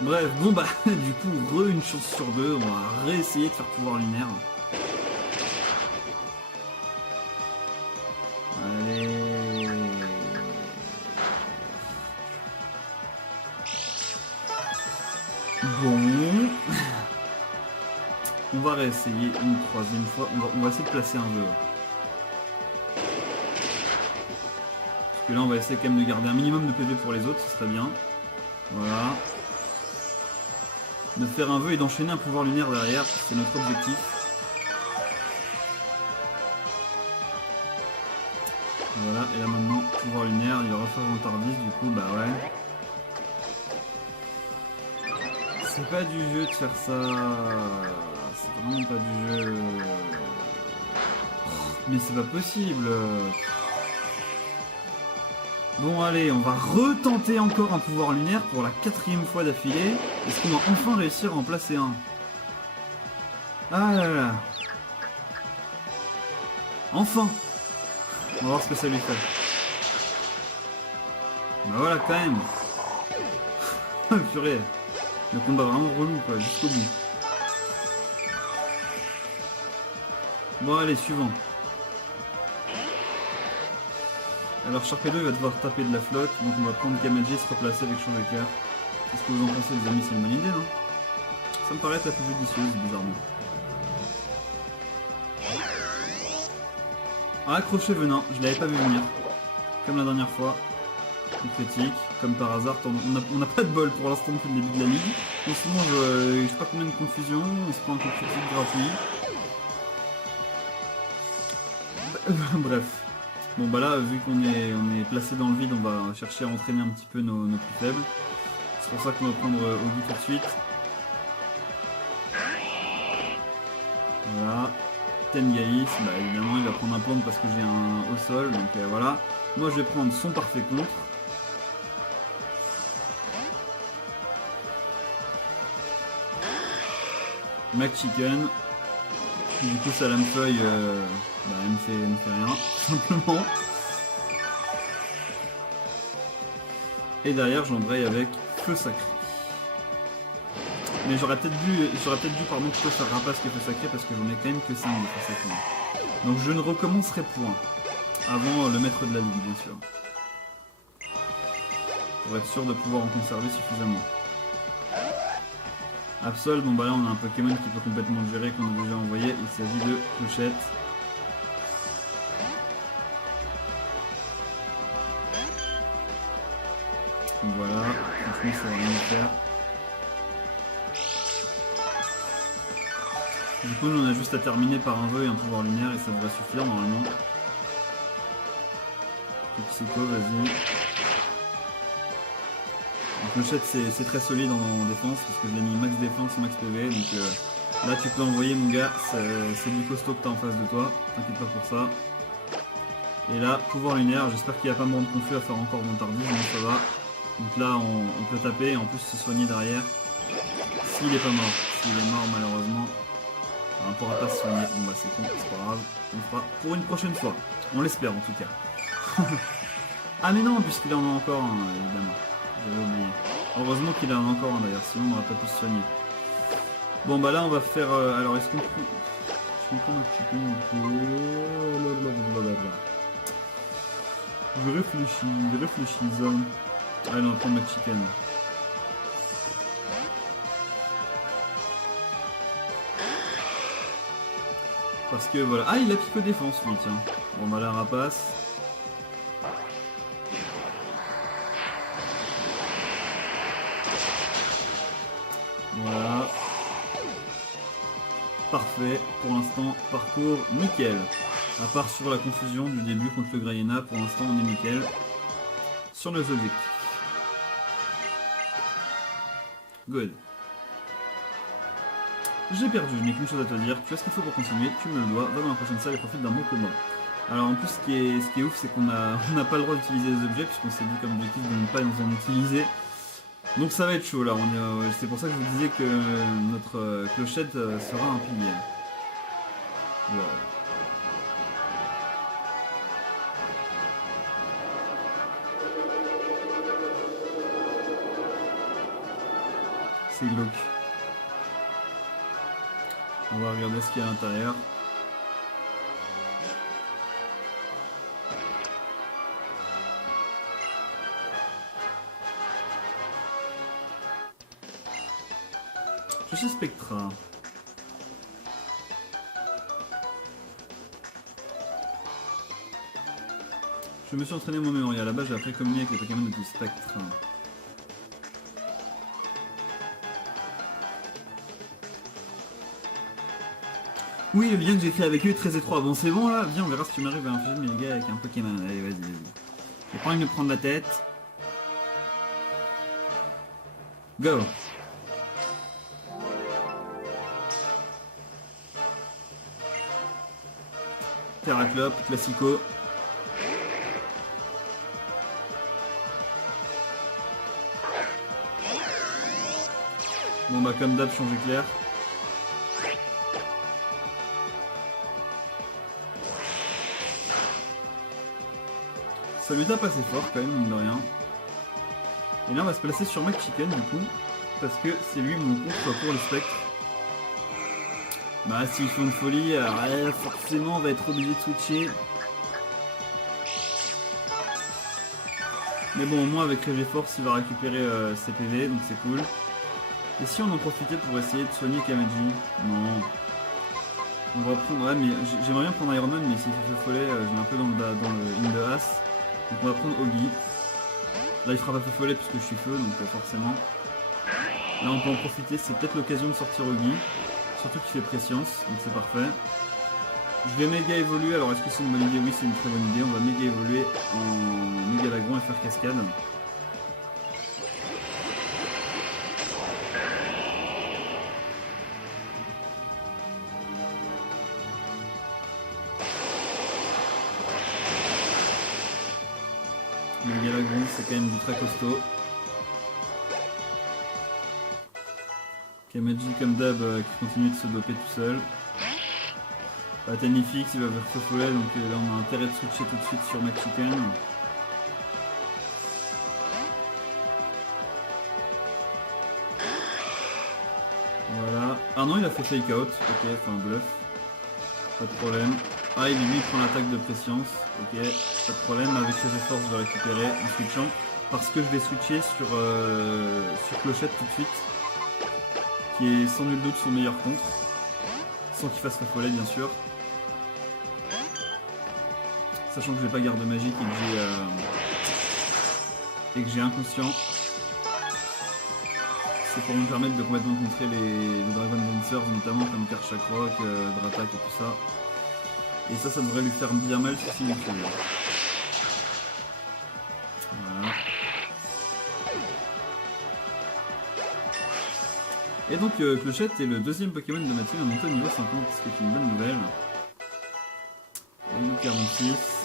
Bref, bon bah, du coup, une chance sur deux, on va réessayer de faire pouvoir lunaire. Allez. Bon. On va réessayer une troisième fois. On va essayer de placer un vœu. Parce que là, on va essayer quand même de garder un minimum de PV pour les autres, ce serait bien. Voilà. De faire un vœu et d'enchaîner un pouvoir lunaire derrière, c'est notre objectif. Voilà, et là maintenant, pouvoir lunaire, il va refaire vantardise, du coup, bah ouais. C'est pas du jeu de faire ça. C'est vraiment pas du jeu. Mais c'est pas possible. Bon allez, on va retenter encore un pouvoir lunaire pour la 4e fois d'affilée. Est-ce qu'on va enfin réussir à en placer un? Ah là là. Enfin. On va voir ce que ça lui fait. Bah voilà quand même. Purée. Le combat vraiment relou quoi, jusqu'au bout. Bon allez, suivant. Alors Sharpedo va devoir taper de la flotte, donc on va prendre Kamaji et se replacer avec Champ de Cœur. Qu'est-ce que vous en pensez les amis? C'est une bonne idée non? Ça me paraît être la plus judicieuse bizarrement. Ah, accroché venin, je l'avais pas vu venir. Comme la dernière fois. Le critique, comme par hasard, on n'a pas de bol pour l'instant depuis le début de la ligue. On se mange, je sais pas combien de confusion, on se prend un coup de critique gratuit. Bref. Bon bah là, vu qu'on est placé dans le vide, on va chercher à entraîner un petit peu nos plus faibles. C'est pour ça qu'on va prendre Ogi tout de suite. Voilà. Tengaïs, bah évidemment il va prendre un plante parce que j'ai un au sol, donc voilà. Moi je vais prendre son parfait contre. McChicken. Du coup Salamfeuille, bah, elle me fait rien, tout simplement. Et derrière j'embraye avec Feu Sacré. Mais j'aurais peut-être dû pardon, plutôt faire Rapace que Feu Sacré parce que j'en ai quand même que 5 de Feu Sacré. Donc je ne recommencerai point. Avant le maître de la ligue bien sûr. Pour être sûr de pouvoir en conserver suffisamment. Absol, bon bah là on a un Pokémon qui peut complètement gérer qu'on a déjà envoyé, il s'agit de Clochette. Voilà, franchement ça va rien faire. Du coup nous on a juste à terminer par un vœu et un pouvoir lumière et ça devrait suffire normalement. Psycho, vas-y. Clochette c'est très solide en défense parce que je l'ai mis max défense, max PV, donc là tu peux envoyer mon gars, c'est du costaud que t'as en face de toi, t'inquiète pas pour ça. Et là, pouvoir lunaire, j'espère qu'il n'y a pas moins de confus à faire encore dans tardif, mais ça va. Donc là on peut taper et en plus se soigner derrière. S'il est pas mort, s'il est mort malheureusement, on ne pourra pas se soigner, bon bah c'est con, c'est pas grave, on fera pour une prochaine fois, on l'espère en tout cas. Ah mais non, puisqu'il en a encore un, évidemment. J'avais oublié. Heureusement qu'il en a encore un d'ailleurs, sinon on n'aurait pas pu se soigner. Bon bah là on va faire... alors est-ce qu'on prend... Je vais prendre un petit peu Je réfléchis, zone. Allez on va prendre McChicken. Parce que voilà... Ah il a pico défense lui tiens. Bon bah là Rapace. Voilà. Parfait. Pour l'instant, parcours nickel. À part sur la confusion du début contre le Grayena, pour l'instant on est nickel. Sur nos objectifs. Good. J'ai perdu, je n'ai qu'une chose à te dire. Tu as ce qu'il faut pour continuer, tu me le dois. Va dans la prochaine salle et profite d'un bon combat. Alors en plus ce qui est ouf c'est qu'on n'a pas le droit d'utiliser les objets puisqu'on s'est dit comme objectif de ne pas en utiliser. Donc ça va être chaud là, c'est pour ça que je vous disais que notre Clochette sera un pilier. Wow. C'est glauque. On va regarder ce qu'il y a à l'intérieur. Chez Spectra. Je me suis entraîné moi-même et à la base j'ai appris à communiquer avec les Pokémon de Spectra. Oui, le lien que j'ai fait avec eux est très étroit. Bon, c'est bon là, viens, on verra si tu m'arrives à infuser mes gars avec un Pokémon. Allez, vas-y, vas-y. J'ai pas envie de me prendre la tête. Go! Terraclope, Classico. Bon bah comme d'hab, change éclair. Ça lui tape assez fort quand même, mine de rien. Et là on va se placer sur McChicken du coup, parce que c'est lui mon contre pour le spectre. Bah s'ils font une folie, alors, forcément on va être obligé de switcher. Mais bon au moins avec Régé Force il va récupérer ses PV, donc c'est cool. Et si on en profitait pour essayer de soigner Kamaji? Non. On va prendre... Ouais mais j'aimerais bien prendre Iron Man, mais s'il fait follet, je vais un peu dans le in the ass. Donc on va prendre Ogi. Là il fera pas feu follet puisque je suis feu, donc forcément. Là on peut en profiter, c'est peut-être l'occasion de sortir Ogi. Surtout qu'il fait préscience, donc c'est parfait. Je vais méga évoluer, alors est-ce que c'est une bonne idée? Oui, c'est une très bonne idée. On va méga évoluer en méga lagon et faire cascade. Méga lagon, c'est quand même du très costaud. Kamaji comme d'hab qui continue de se doper tout seul. Tenifix il va vers feu follet, donc là on a intérêt de switcher tout de suite sur McChicken. Voilà. Ah non, il a fait fake out, ok, enfin bluff. Pas de problème. Ah, lui il prend l'attaque de préscience, ok, pas de problème. Avec ses efforts je vais récupérer en switchant. Parce que je vais switcher sur Clochette tout de suite. Qui est sans nul doute son meilleur contre. Sans qu'il fasse feu follet bien sûr. Sachant que j'ai pas garde magique et que j'ai inconscient. C'est pour me permettre de complètement contrer les Dragon Dancers, notamment comme Karchakrok, Dratak et tout ça. Et ça devrait lui faire bien mal si c'est une tuile. Voilà. Et donc Clochette est le deuxième Pokémon de ma team à monter au niveau 50, ce qui est une bonne nouvelle. Au niveau 46.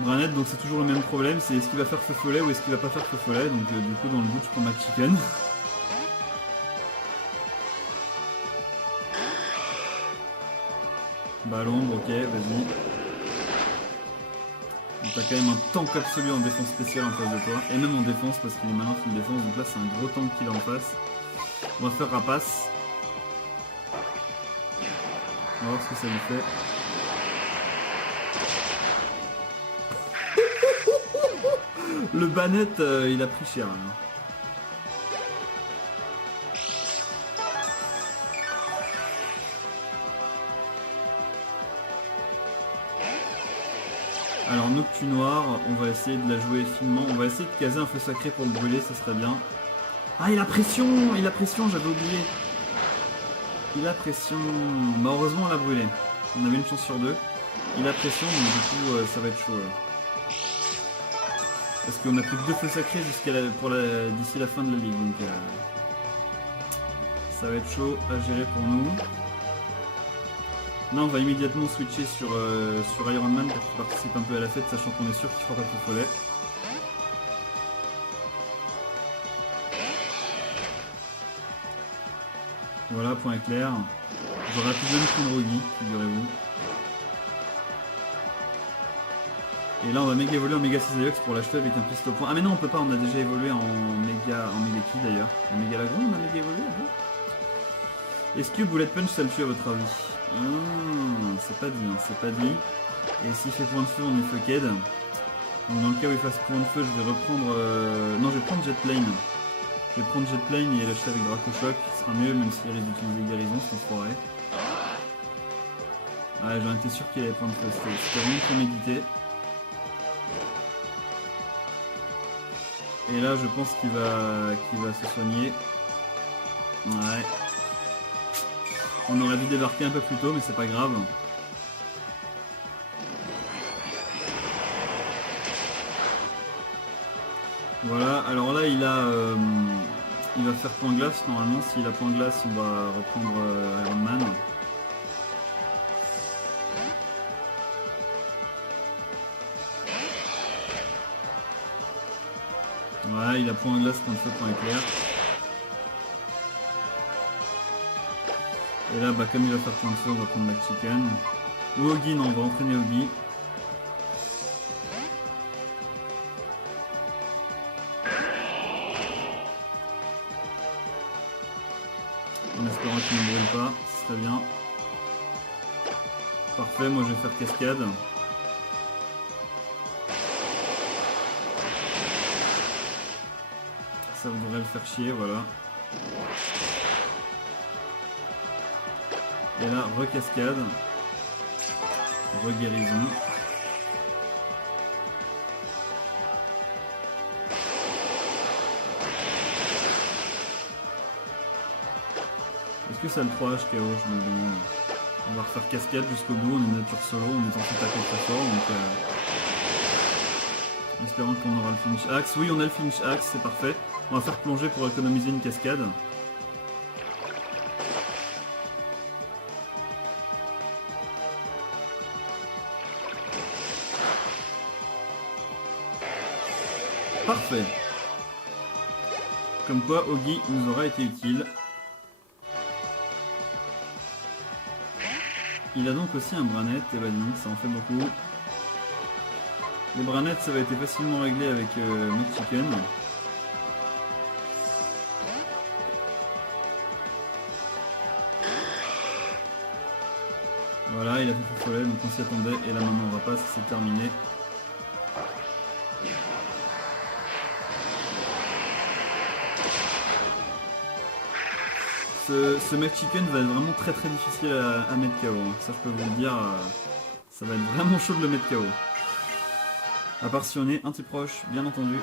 Branette, donc c'est toujours le même problème, c'est est-ce qu'il va faire feu follet ou est-ce qu'il va pas faire feu follet. Donc du coup dans le bout je prends McChicken. Ballon, ok, vas-y. T'as quand même un tank absolu en défense spéciale en face de toi. Et même en défense parce qu'il est malin full défense. Donc là c'est un gros tank qu'il a en face. On va faire rapace. On va voir ce que ça lui fait. Le Banette, il a pris cher. Hein. Alors Noctu Noir, on va essayer de la jouer finement. On va essayer de caser un feu sacré pour le brûler, ça serait bien. Ah, il a pression, j'avais oublié. Il a pression. Bah heureusement on l'a brûlé. On avait une chance sur deux. Il a pression, donc du coup ça va être chaud. Parce qu'on a plus que 2 feux sacrés d'ici la fin de la ligue. Donc ça va être chaud à gérer pour nous. Là on va immédiatement switcher sur Iron Man pour qu'il participe un peu à la fête, sachant qu'on est sûr qu'il fera pas feu follet. Voilà, point éclair. J'aurais pu bien prendre Rogi, figurez-vous. Et là on va méga évoluer en méga Cisaillux pour l'acheter avec un piste au point. Ah mais non on peut pas, on a déjà évolué en méga qui d'ailleurs. En méga lagon on a méga évolué un peu. Est-ce que Bullet Punch ça le tue à votre avis? C'est pas dit, hein, c'est pas dit. Et s'il fait point de feu on est fucked. Donc dans le cas où il fasse point de feu je vais reprendre... Non je vais prendre Jet Plane. Je vais prendre Jet Plane et l'acheter avec Draco Shock, qui sera mieux même s'il risque d'utiliser guérison cet enfoiré. Ouais j'en étais sûr qu'il avait point de feu, c'était vraiment prémédité. Et là je pense qu'il va se soigner. Ouais. On aurait dû débarquer un peu plus tôt mais c'est pas grave. Voilà, alors là il va faire point glace normalement. S'il a point glace on va reprendre Iron Man. Ouais, il a point glace, point de feu, point éclair. Et là, bah, comme il va faire point de feu, on va prendre McChicken. Ou Ogi, non, on va entraîner Ogi. En espérant qu'il ne brûle pas, ce serait bien. Parfait, moi je vais faire cascade. Ça devrait le faire chier, voilà. Et là, recascade. Reguérison. Est-ce que ça a le 3H KO? Je me le demande. On va refaire cascade jusqu'au bout, on est nature solo, on est en fait taper très fort, donc en espérant qu'on aura le finish axe. Oui, on a le finish axe, c'est parfait. On va faire plonger pour économiser une cascade. Parfait. Comme quoi, Ogi nous aura été utile. Il a donc aussi un Branette, et bah donc ça en fait beaucoup. Les Branettes, ça va être facilement réglé avec McChicken. Voilà, il a fait faux follet, donc on s'y attendait, et là maintenant on va pas, c'est terminé. Ce McChicken va être vraiment très difficile à mettre KO. Hein. Ça je peux vous le dire, ça va être vraiment chaud de le mettre KO. À part si on est un petit proche, bien entendu.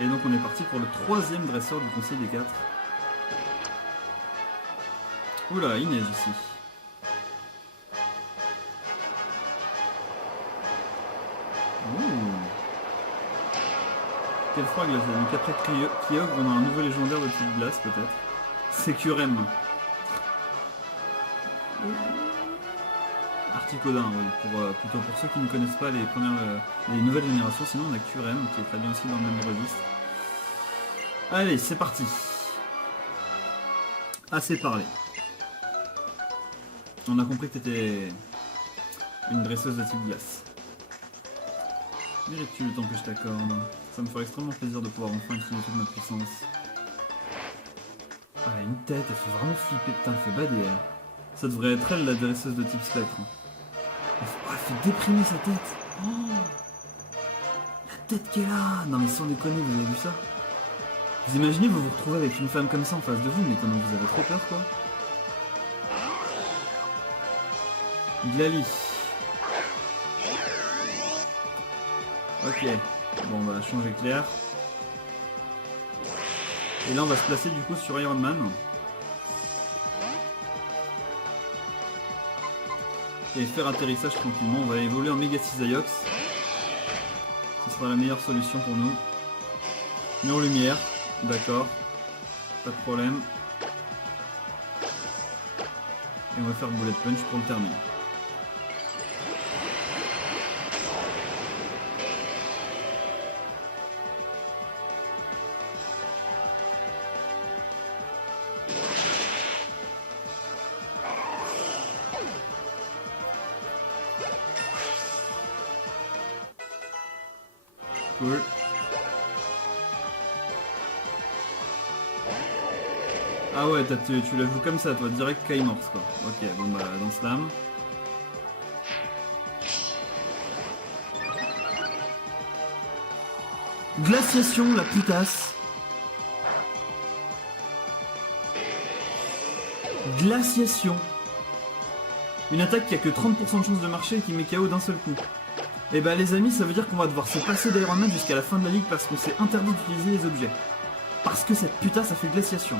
Et donc on est parti pour le 3e dresseur du Conseil des 4. Oula, il neige ici. Quel froid glacé. Donc après Kyogre, on a un nouveau légendaire de type glace peut-être. C'est Curem. Articodin, oui, plutôt pour ceux qui ne connaissent pas les nouvelles générations, sinon on a Curem qui est très bien aussi dans le même registre. Allez, c'est parti. Assez parlé. On a compris que t'étais une dresseuse de type glace. Mérites-tu le temps que je t'accorde? Ça me ferait extrêmement plaisir de pouvoir enfin utiliser toute ma puissance. Ah, elle a une tête, elle fait vraiment flipper, putain, elle fait bader elle. Ça devrait être elle la dresseuse de type spectre. Elle fait déprimer sa tête. Oh, la tête qu'elle a. Non mais sans déconner, vous avez vu ça? Vous imaginez vous vous retrouvez avec une femme comme ça en face de vous, mais comment vous avez trop peur quoi. Glalie. Ok, bon on va changer clair. Et là on va se placer du coup sur Iron Man. Et faire atterrissage tranquillement, on va évoluer en Mega Cisaiox. Ce sera la meilleure solution pour nous. Mais en lumière, d'accord, pas de problème. Et on va faire Bullet Punch pour le terminer. Cool. Ah ouais, tu la joues comme ça, toi, direct K-Morse quoi. Ok, bon bah, dans Slam. Glaciation, la putasse. Glaciation. Une attaque qui a que 30% de chance de marcher et qui met KO d'un seul coup. Et bah les amis, ça veut dire qu'on va devoir se passer d'Iron Man jusqu'à la fin de la ligue parce qu'on s'est interdit d'utiliser les objets. Parce que cette putain ça fait glaciation.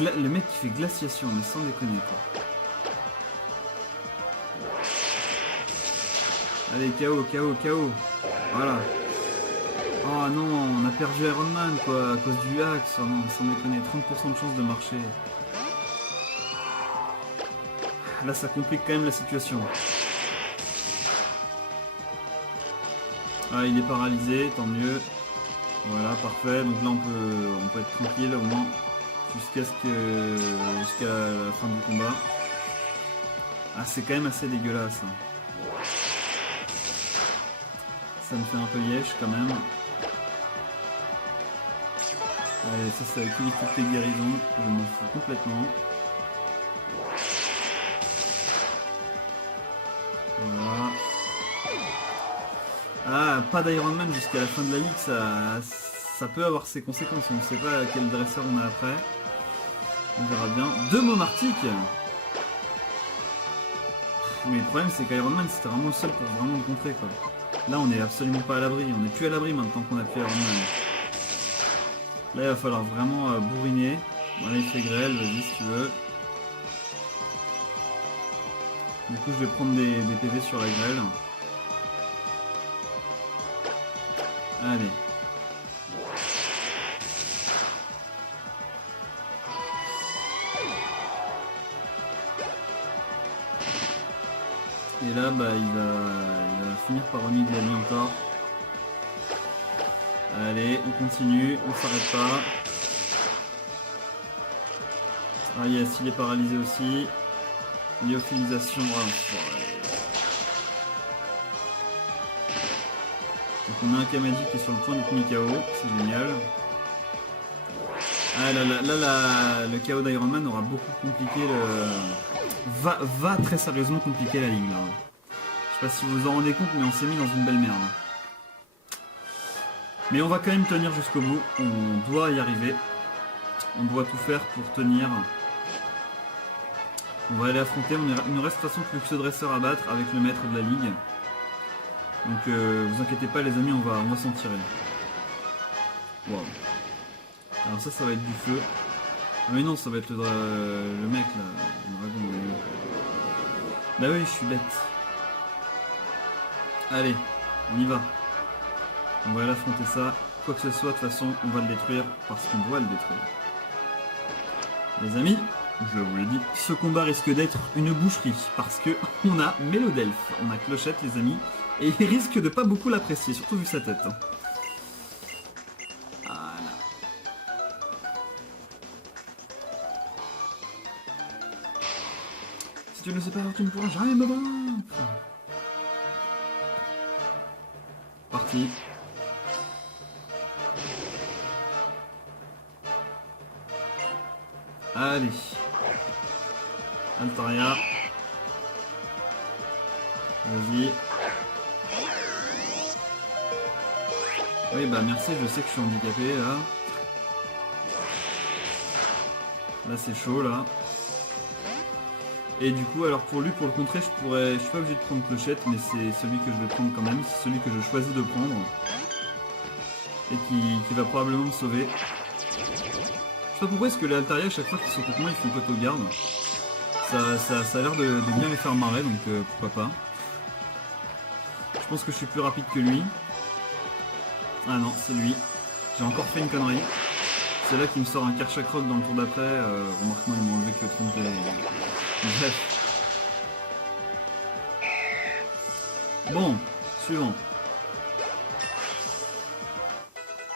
Le mec qui fait glaciation, mais sans déconner quoi. Allez, KO, KO, KO. Voilà. Oh non, on a perdu Iron Man quoi, à cause du axe, oh non, sans déconner, 30% de chance de marcher. Là ça complique quand même la situation. Ah il est paralysé, tant mieux. Voilà, parfait, donc là on peut être tranquille au moins jusqu'à la fin du combat. Ah c'est quand même assez dégueulasse. Hein. Ça me fait un peu yèche quand même. Allez, ça utilise toutes les guérisons, je m'en fous complètement. Voilà. Ah, pas d'Iron Man jusqu'à la fin de la ligue, ça peut avoir ses conséquences. On ne sait pas quel dresseur on a après. On verra bien. 2 Momartic. Mais le problème c'est qu'Iron Man c'était vraiment le seul pour vraiment le contrer quoi. Là on est absolument pas à l'abri, on n'est plus à l'abri maintenant qu'on a pu Iron Man. Là il va falloir vraiment bourriner. Bon là il fait grêle, vas-y si tu veux. Du coup je vais prendre des PV sur la grêle. Allez. Et là bah il va finir par remis de la nuit encore. Allez, on continue, on s'arrête pas. Ah yes, il est paralysé aussi. Lyophilisation, donc on a un Kamadi qui est sur le point d'être mis KO, c'est génial. Ah là, le KO d'Iron Man aura beaucoup compliqué le... va très sérieusement compliquer la ligne là. Je sais pas si vous vous en rendez compte mais on s'est mis dans une belle merde. Mais on va quand même tenir jusqu'au bout, on doit y arriver. On doit tout faire pour tenir. On va aller affronter, il nous reste de toute façon plus que ce dresseur à battre avec le maître de la ligue. Donc vous inquiétez pas les amis, on va s'en tirer. Wow. Alors ça va être du feu. Ah mais non, ça va être le mec là, le dragon. Bah oui, je suis bête. Allez, on y va. On va aller affronter ça. Quoi que ce soit, de toute façon, on va le détruire parce qu'on doit le détruire. Les amis, je vous l'ai dit, ce combat risque d'être une boucherie parce que on a Mélodelphe, on a Clochette les amis, et il risque de pas beaucoup l'apprécier, surtout vu sa tête. Voilà. Si tu ne le sais pas, alors tu ne pourras jamais me vaincre. Parti. Allez. Altaria. Vas-y. Oui bah merci, je sais que je suis handicapé là. Là c'est chaud là. Et du coup alors pour lui, pour le contrer, je suis pas obligé de prendre Clochette, mais c'est celui que je vais prendre quand même, c'est celui que je choisis de prendre. Et qui va probablement me sauver. Je sais pas pourquoi est-ce que les Altaria à chaque fois qu'ils sont contre moi ils font côte au garde. Ça a l'air de bien les faire marrer donc pourquoi pas. Je pense que je suis plus rapide que lui. Ah non c'est lui. J'ai encore fait une connerie. C'est là qu'il me sort un Karchakrog dans le tour d'après. Remarquement ils m'ont enlevé que 30 PV. Bref. Bon, suivant.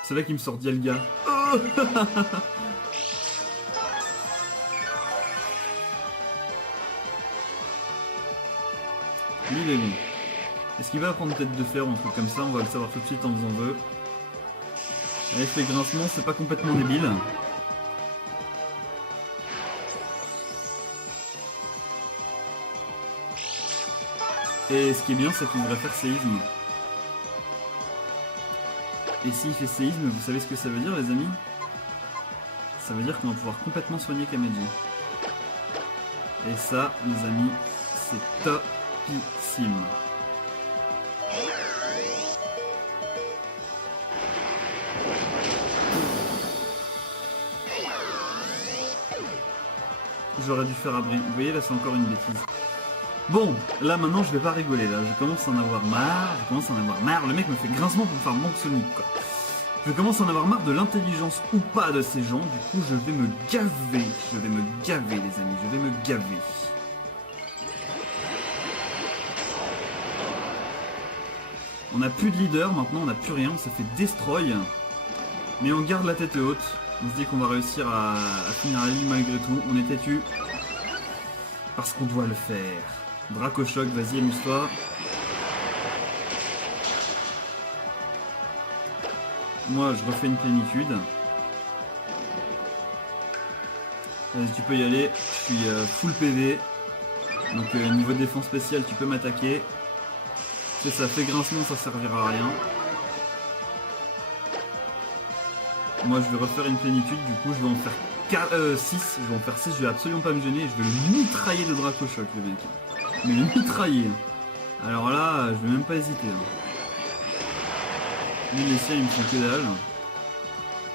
C'est là qu'il me sort Dialga. Oh lui il est bon. Est-ce qu'il va prendre tête de fer ou un truc comme ça? On va le savoir tout de suite en faisant vœu. Avec les grincements, c'est pas complètement débile. Et ce qui est bien, c'est qu'il devrait faire séisme. Et s'il fait séisme, vous savez ce que ça veut dire les amis? Ça veut dire qu'on va pouvoir complètement soigner Kamaji. Et ça, les amis, c'est topissime. J'aurais dû faire abri. Vous voyez là c'est encore une bêtise. Bon, là maintenant je vais pas rigoler là, je commence à en avoir marre, le mec me fait grincement pour me faire manque Sonic quoi. Je commence à en avoir marre de l'intelligence ou pas de ces gens, du coup je vais me gaver, les amis, je vais me gaver. On n'a plus de leader, maintenant on n'a plus rien, on s'est fait destroy. Mais on garde la tête haute, on se dit qu'on va réussir à finir la ligne malgré tout, on est têtu. Parce qu'on doit le faire. Dracochoc, vas-y amuse-toi. Moi je refais une plénitude. Vas-y tu peux y aller, je suis full PV. Donc niveau défense spéciale tu peux m'attaquer. C'est ça, fait grincement ça servira à rien. Moi je vais refaire une plénitude, du coup je vais en faire 6, je vais en faire 6, je vais absolument pas me gêner, je vais le mitrailler de Draco Choc le mec. Mais le mitrailler. Alors là, je vais même pas hésiter. Lui les siens ils me font que dalle.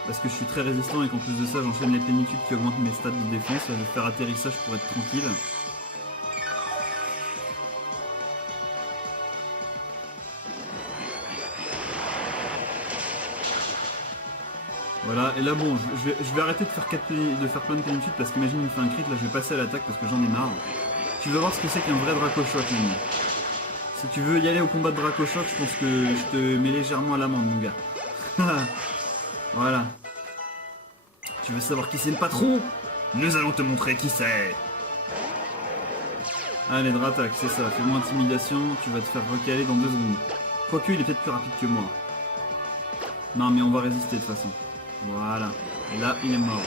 Parce que je suis très résistant et qu'en plus de ça j'enchaîne les plénitudes qui augmentent mes stats de défense. Là, je vais faire atterrissage pour être tranquille. Voilà, et là bon, je vais arrêter de faire, de faire plein de plénitudes parce qu'imagine il me fait un crit, là je vais passer à l'attaque parce que j'en ai marre. Tu vas voir ce que c'est qu'un vrai Draco Choc, lui. Si tu veux y aller au combat de Draco Choc, je pense que je te mets légèrement à l'amende, mon gars. Voilà. Tu veux savoir qui c'est le patron? Nous allons te montrer qui c'est. Allez, Dratak, c'est ça, fais-moi intimidation, tu vas te faire recaler dans 2 secondes. Quoique, il est peut-être plus rapide que moi. Non, mais on va résister de toute façon. Voilà. Et là, il est mort.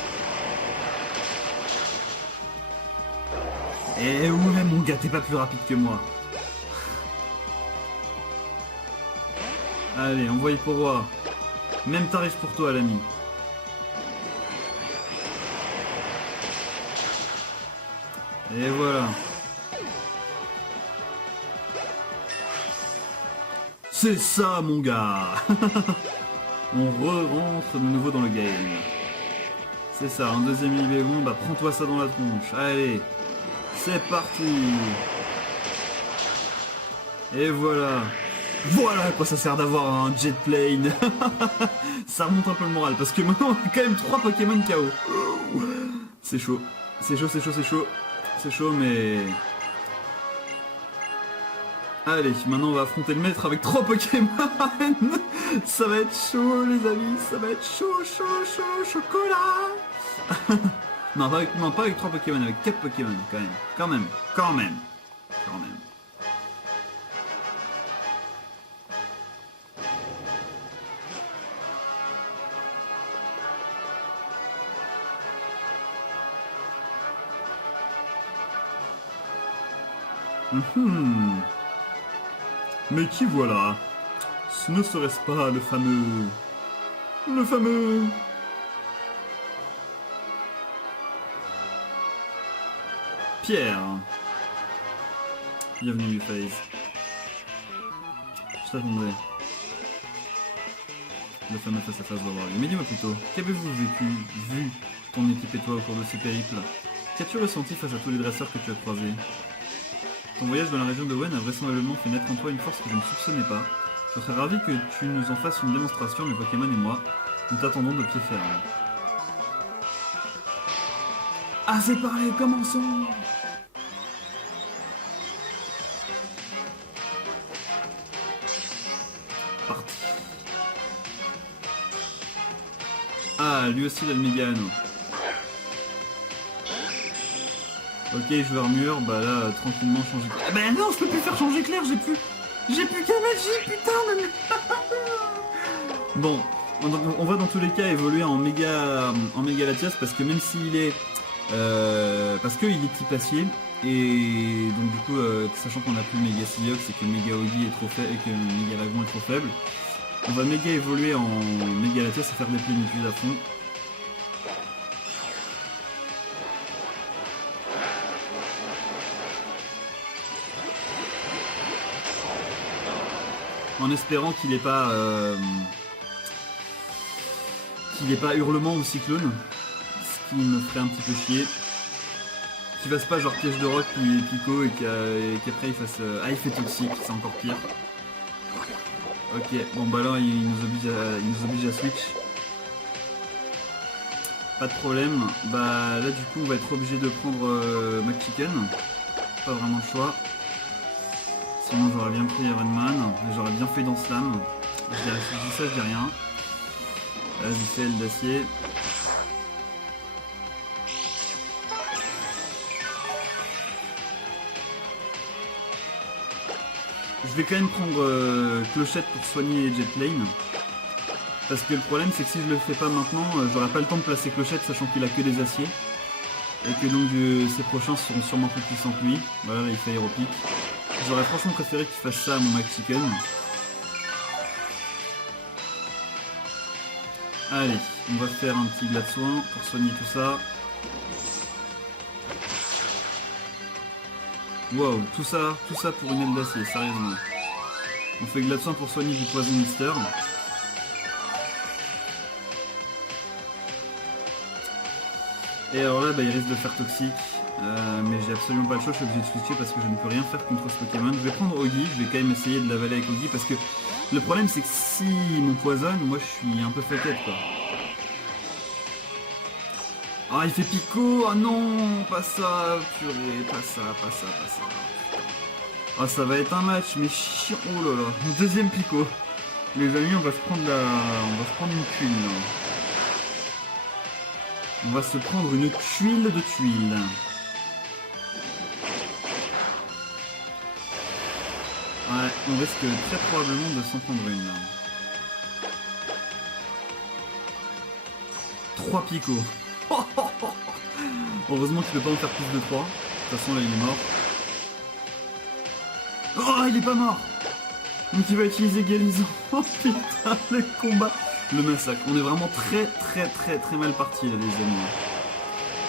Eh ouais, mon gars, t'es pas plus rapide que moi. Allez, envoyé pour roi. Même tarif pour toi, l'ami. Et voilà. C'est ça, mon gars. On re-rentre de nouveau dans le game. C'est ça, un deuxième Libégon, bah prends-toi ça dans la tronche. Allez, c'est parti. Et voilà. Voilà à quoi ça sert d'avoir un jet plane. Ça remonte un peu le moral, parce que maintenant on a quand même 3 Pokémon KO. C'est chaud. C'est chaud, c'est chaud, c'est chaud. C'est chaud, mais... Allez, maintenant on va affronter le maître avec 3 Pokémon. Ça va être chaud, les amis. Ça va être chaud, chaud, chaud, chocolat. Non, pas avec 3 Pokémon, avec 4 Pokémon, quand même. Quand même, quand même, quand même. Mais qui voilà? Ce ne serait-ce pas le fameux... Le fameux... Pierre. Bienvenue, Youphase. Je t'attendais. Le fameux face-à-face d'avoir eu. Mais dis-moi plutôt, qu'avez-vous vu ton équipe et toi au cours de ces périples? Qu'as-tu ressenti face à tous les dresseurs que tu as croisés? Ton voyage dans la région de Hoenn a vraisemblablement fait naître en toi une force que je ne soupçonnais pas. Je serais ravi que tu nous en fasses une démonstration, mes Pokémon et moi. Nous t'attendons de pied ferme. Assez parlé, commençons! Parti. Ah, lui aussi il a le méga anneau. Ok, je vais armure, bah là, tranquillement, changer... Ah bah non, je peux plus faire changer clair, j'ai plus qu'un magie, putain, même... Bon, on va dans tous les cas évoluer en méga Latias, parce que même s'il est... parce qu'il est type acier, et donc du coup, sachant qu'on a plus méga Siliox et que méga Audi est trop faible, et que méga Lagon est trop faible, on va méga évoluer en méga Latias et faire des plénitudes à fond. En espérant qu'il n'ait pas hurlement ou cyclone, ce qui me ferait un petit peu chier. Qu'il fasse pas genre piège de roc puis pico et qu'après il fasse... Ah, il fait toxique, c'est encore pire. Ok, bon bah là il nous oblige à switch. Pas de problème. Bah là du coup on va être obligé de prendre McChicken. Pas vraiment le choix. Sinon j'aurais bien pris Ironman, j'aurais bien fait dans Slam. Je dis ça, je dis rien. Vas-y, fais L d'acier. Je vais quand même prendre Clochette pour soigner Jetlane. Parce que le problème c'est que si je le fais pas maintenant, j'aurai pas le temps de placer Clochette sachant qu'il a que des aciers. Et que donc ses prochains seront sûrement plus puissants que lui. Voilà, là il fait aéropique. J'aurais franchement préféré qu'il fasse ça à mon McChicken. Allez, on va faire un petit glas de soin pour soigner tout ça. Wow, tout ça pour une aile d'acier, sérieusement. On fait glas de soin pour soigner du poison mister. Et alors là, bah, il risque de faire toxique. Mais j'ai absolument pas le choix, je suis obligé de switcher parce que je ne peux rien faire contre ce Pokémon. Je vais prendre Ogi, je vais quand même essayer de l'avaler avec Ogi parce que le problème c'est que s'il m'empoisonne, moi je suis un peu fucked quoi. Ah, il fait Pico. Ah non, pas ça, purée, pas ça. Ah, ça va être un match, mais chiant. Oh là là, mon deuxième Pico. Les amis, on va se prendre une tuile là. On va se prendre une tuile de tuiles. Ouais, on risque très probablement de s'en prendre une là. 3 picots. Heureusement qu'il ne peut pas en faire plus de 3. De toute façon là il est mort. Oh, il est pas mort. Donc il va utiliser guérison. Oh putain, le combat. Le massacre. On est vraiment très mal parti là les amis.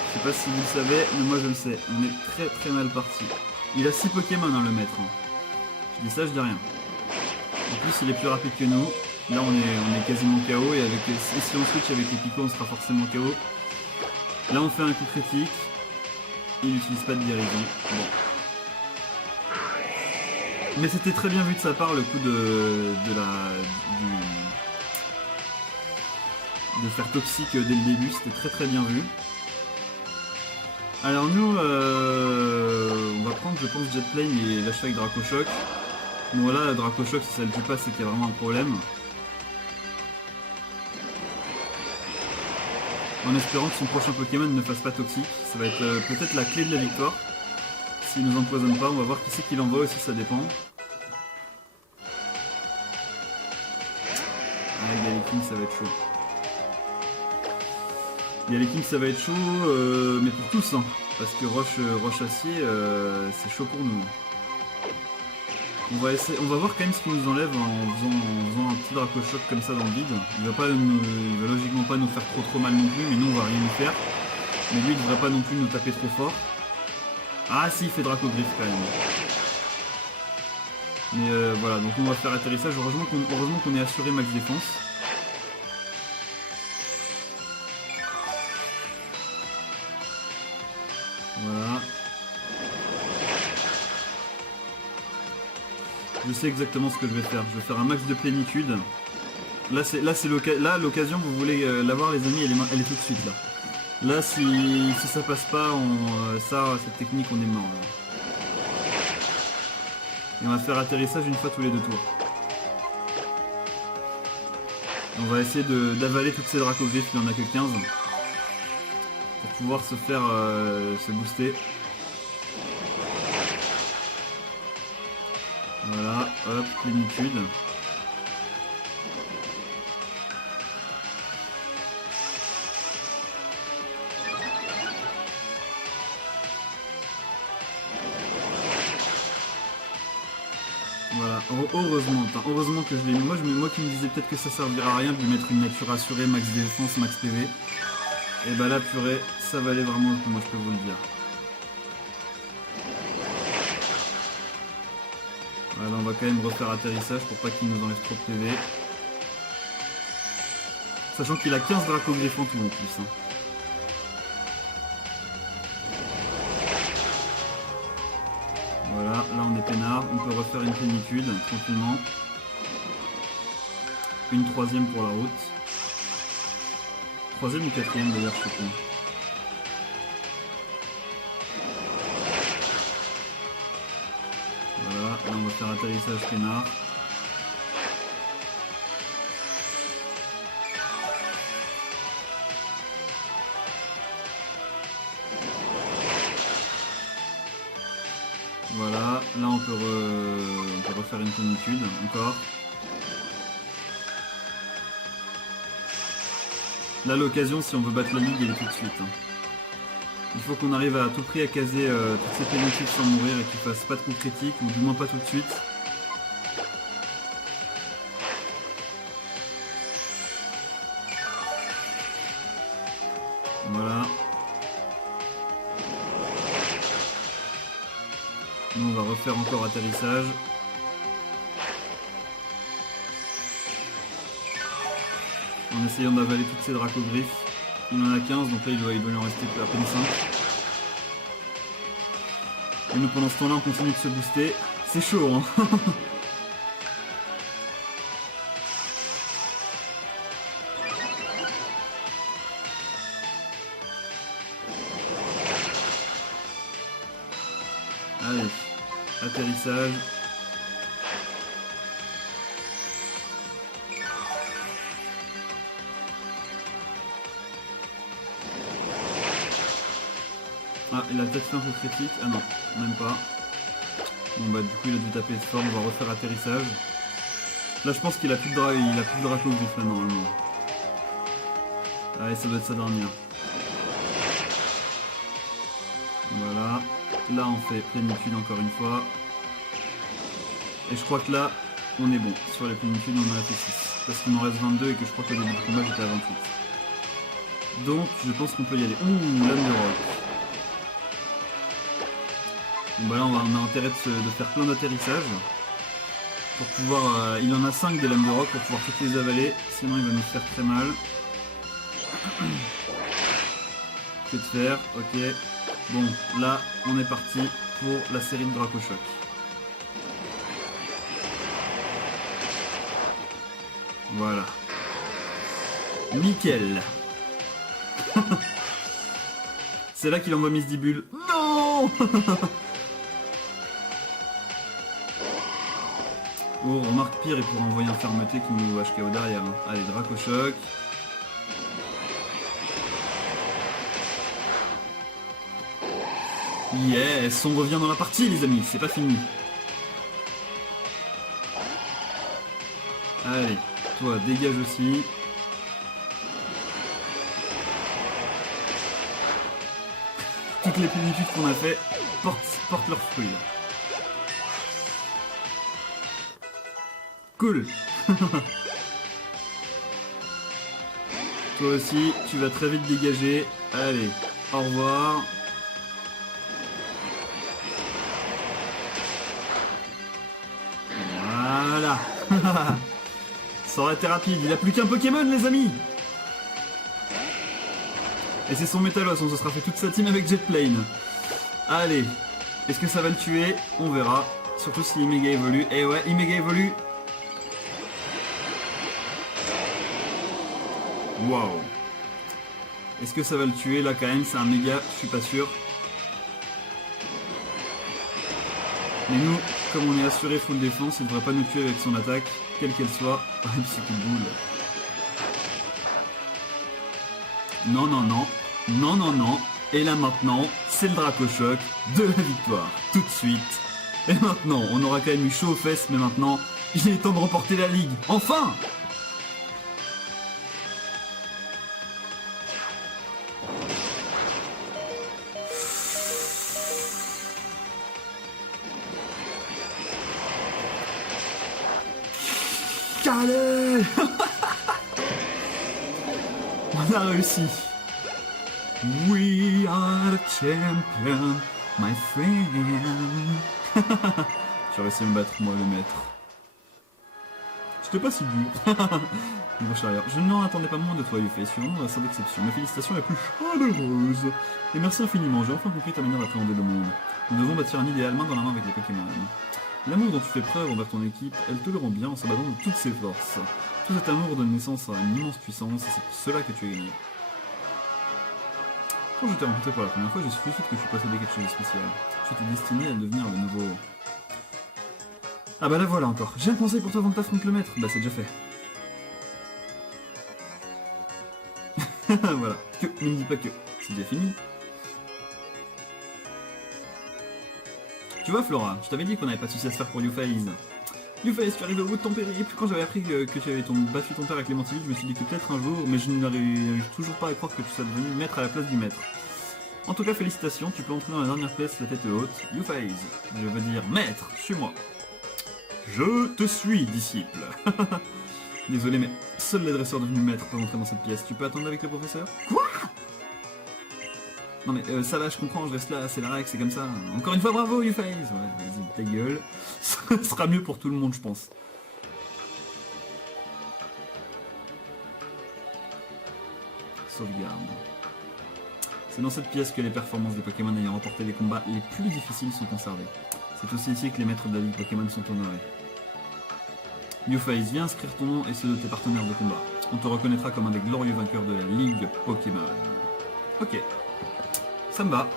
Je sais pas si vous le savez, mais moi je le sais. On est très mal parti. Il a 6 Pokémon hein, le maître. Je dis ça, je dis rien. En plus il est plus rapide que nous. Là on est quasiment KO et si on switch avec les picots on sera forcément KO. Là on fait un coup critique. Il n'utilise pas de guérison. Bon. Mais c'était très bien vu de sa part le coup de faire toxique dès le début, c'était très bien vu. Alors nous on va prendre je pense Jetplane et lâcher avec Dracochoc. Bon voilà Dracochoc si ça le tue pas c'est qu'il y a vraiment un problème. En espérant que son prochain Pokémon ne fasse pas toxique. Ça va être peut-être la clé de la victoire. S'il nous empoisonne pas, on va voir qui c'est qu'il envoie aussi, ça dépend. Ah, Galeking, ça va être chaud. Galeking, ça va être chaud, mais pour tous, hein, parce que Roche Acier, c'est chaud pour nous. On va voir quand même ce qu'il nous enlève en faisant un petit Dracochoc comme ça dans le vide. Il va logiquement pas nous faire trop mal non plus, mais nous on va rien lui faire. Mais lui il devrait pas non plus nous taper trop fort. Ah si, il fait Dracogriffe quand même. Mais voilà, donc on va faire atterrissage. Heureusement qu'on est assuré max défense. Voilà. Je sais exactement ce que je vais faire. Je vais faire un max de plénitude. Là l'occasion, vous voulez l'avoir les amis, elle est tout de suite là. Là si ça passe pas, cette technique on est mort là. Et on va faire atterrissage une fois tous les 2 tours. On va essayer d'avaler toutes ces Dracogriffes, il n'y en a que 15. Pour pouvoir se faire se booster. Voilà, hop, plénitude. Voilà, heureusement que je l'ai mis. Moi qui me disais peut-être que ça servira à rien de lui mettre une nature assurée, max défense, max PV. Et bah là purée, ça valait vraiment le coup, moi je peux vous le dire. Voilà, on va quand même refaire atterrissage pour pas qu'il nous enlève trop de PV. Sachant qu'il a 15 Dracogriffes en tout en plus. Hein. Voilà, là on est peinard, on peut refaire une plénitude tranquillement. Une 3ème pour la route. 3ème ou 4ème d'ailleurs, je sais pas. Voilà, là on va faire atterrissage peinard. Voilà, là on peut refaire une plénitude encore. Là l'occasion si on veut battre la ligue elle est tout de suite. Hein. Il faut qu'on arrive à tout prix à caser toutes ces plénitudes sans mourir et qu'il fasse pas de coup critique, ou du moins pas tout de suite. Nous, on va refaire encore atterrissage. En essayant d'avaler toutes ces dracogriffes. Il en a 15, donc là il doit lui en rester à peine 5. Et nous pendant ce temps-là on continue de se booster. C'est chaud hein. Allez, atterrissage. Ah, il a peut-être fait un coup critique. Ah non, même pas. Bon bah du coup il a dû taper fort, on va refaire atterrissage. Là je pense qu'il a plus de dracoglyph là normalement. Allez, ça doit être sa dernière. Voilà. Là on fait plénitude encore une fois. Et je crois que là on est bon. Sur les plénitudes on en a fait 6. Parce qu'il m'en reste 22 et que je crois que le début du combat j'étais à 28. Donc je pense qu'on peut y aller. Ouh, lame de roc. Bon bah là on a intérêt de faire plein d'atterrissages. Pour pouvoir... il en a 5 des lames de roc pour pouvoir toutes les avaler. Sinon il va nous faire très mal. Que de faire, ok. Bon, là on est parti pour la série de Dracochoc. Voilà. Nickel. C'est là qu'il envoie Misdibule. Non. Oh, remarque pire, il pourrait envoyer un fermeté qui nous HKO derrière. Hein. Allez, Dracochoc. Yes, on revient dans la partie les amis, c'est pas fini. Allez, toi dégage aussi. Toutes les plénitudes qu'on a fait portent leurs fruits. Là. Cool. Toi aussi, tu vas très vite dégager. Allez, au revoir. Voilà. Ça aurait été rapide. Il a plus qu'un Pokémon, les amis. Et c'est son Métalos, on se sera fait toute sa team avec Jetplane. Allez. Est-ce que ça va le tuer? On verra. Surtout si Iméga évolue. Et ouais, Iméga évolue. Waouh. Est-ce que ça va le tuer? Là, quand même, c'est un méga, je suis pas sûr. Mais nous, comme on est assuré full défense, il devrait pas nous tuer avec son attaque, quelle qu'elle soit. Même si c'est boule. Non, non, non. Non, non, non. Et là maintenant, c'est le Dracochoc de la victoire. Tout de suite. Et maintenant, on aura quand même eu chaud aux fesses, mais maintenant, il est temps de remporter la ligue. Enfin! Allez. On a réussi. We are the champion, my friend. J'ai réussi à me battre, moi, le maître. C'était pas si dur. Mon cher, je n'en attendais pas moins de toi, Youface, sans exception. Mes félicitations les plus chaleureuses. Et merci infiniment, j'ai enfin compris ta manière d'appréhender le monde. Nous devons bâtir un idéal main dans la main avec les Pokémon. L'amour dont tu fais preuve envers ton équipe, elle te le rend bien en s'abattant de toutes ses forces. Tout cet amour donne naissance à une immense puissance, et c'est pour cela que tu es gagné. Quand je t'ai rencontré pour la première fois, j'ai su tout de suite que tu possédais quelque chose de spécial. Tu étais destiné à devenir le nouveau... Ah bah là voilà encore. J'ai un conseil pour toi avant que t'affrontes le maître. Bah c'est déjà fait. Voilà. Que, ne me dis pas que. C'est déjà fini. Tu vois Flora, je t'avais dit qu'on n'avait pas de soucis à se faire pour Youface. Youface, tu arrives au bout de ton périple. Quand j'avais appris que tu avais battu ton père avec Clémentine, je me suis dit que peut-être un jour, mais je n'arrive toujours pas à croire que tu sois devenu maître à la place du maître. En tout cas, félicitations, tu peux entrer dans la dernière pièce, la tête haute. Youface, je veux dire maître, suis-moi. Je te suis, disciple. Désolé, mais seuls les dresseurs devenus maîtres peuvent entrer dans cette pièce. Tu peux attendre avec le professeur? Quoi? Non mais ça va, je comprends, je reste là, c'est la règle, c'est comme ça. Encore une fois, bravo YouFace. Ouais, vas-y, ta gueule. Ça sera mieux pour tout le monde, je pense. Sauvegarde. C'est dans cette pièce que les performances des Pokémon ayant remporté les combats les plus difficiles sont conservées. C'est aussi ici que les maîtres de la Ligue Pokémon sont honorés. YouFace, viens inscrire ton nom et ceux de tes partenaires de combat. On te reconnaîtra comme un des glorieux vainqueurs de la Ligue Pokémon. Ok. Ça me va.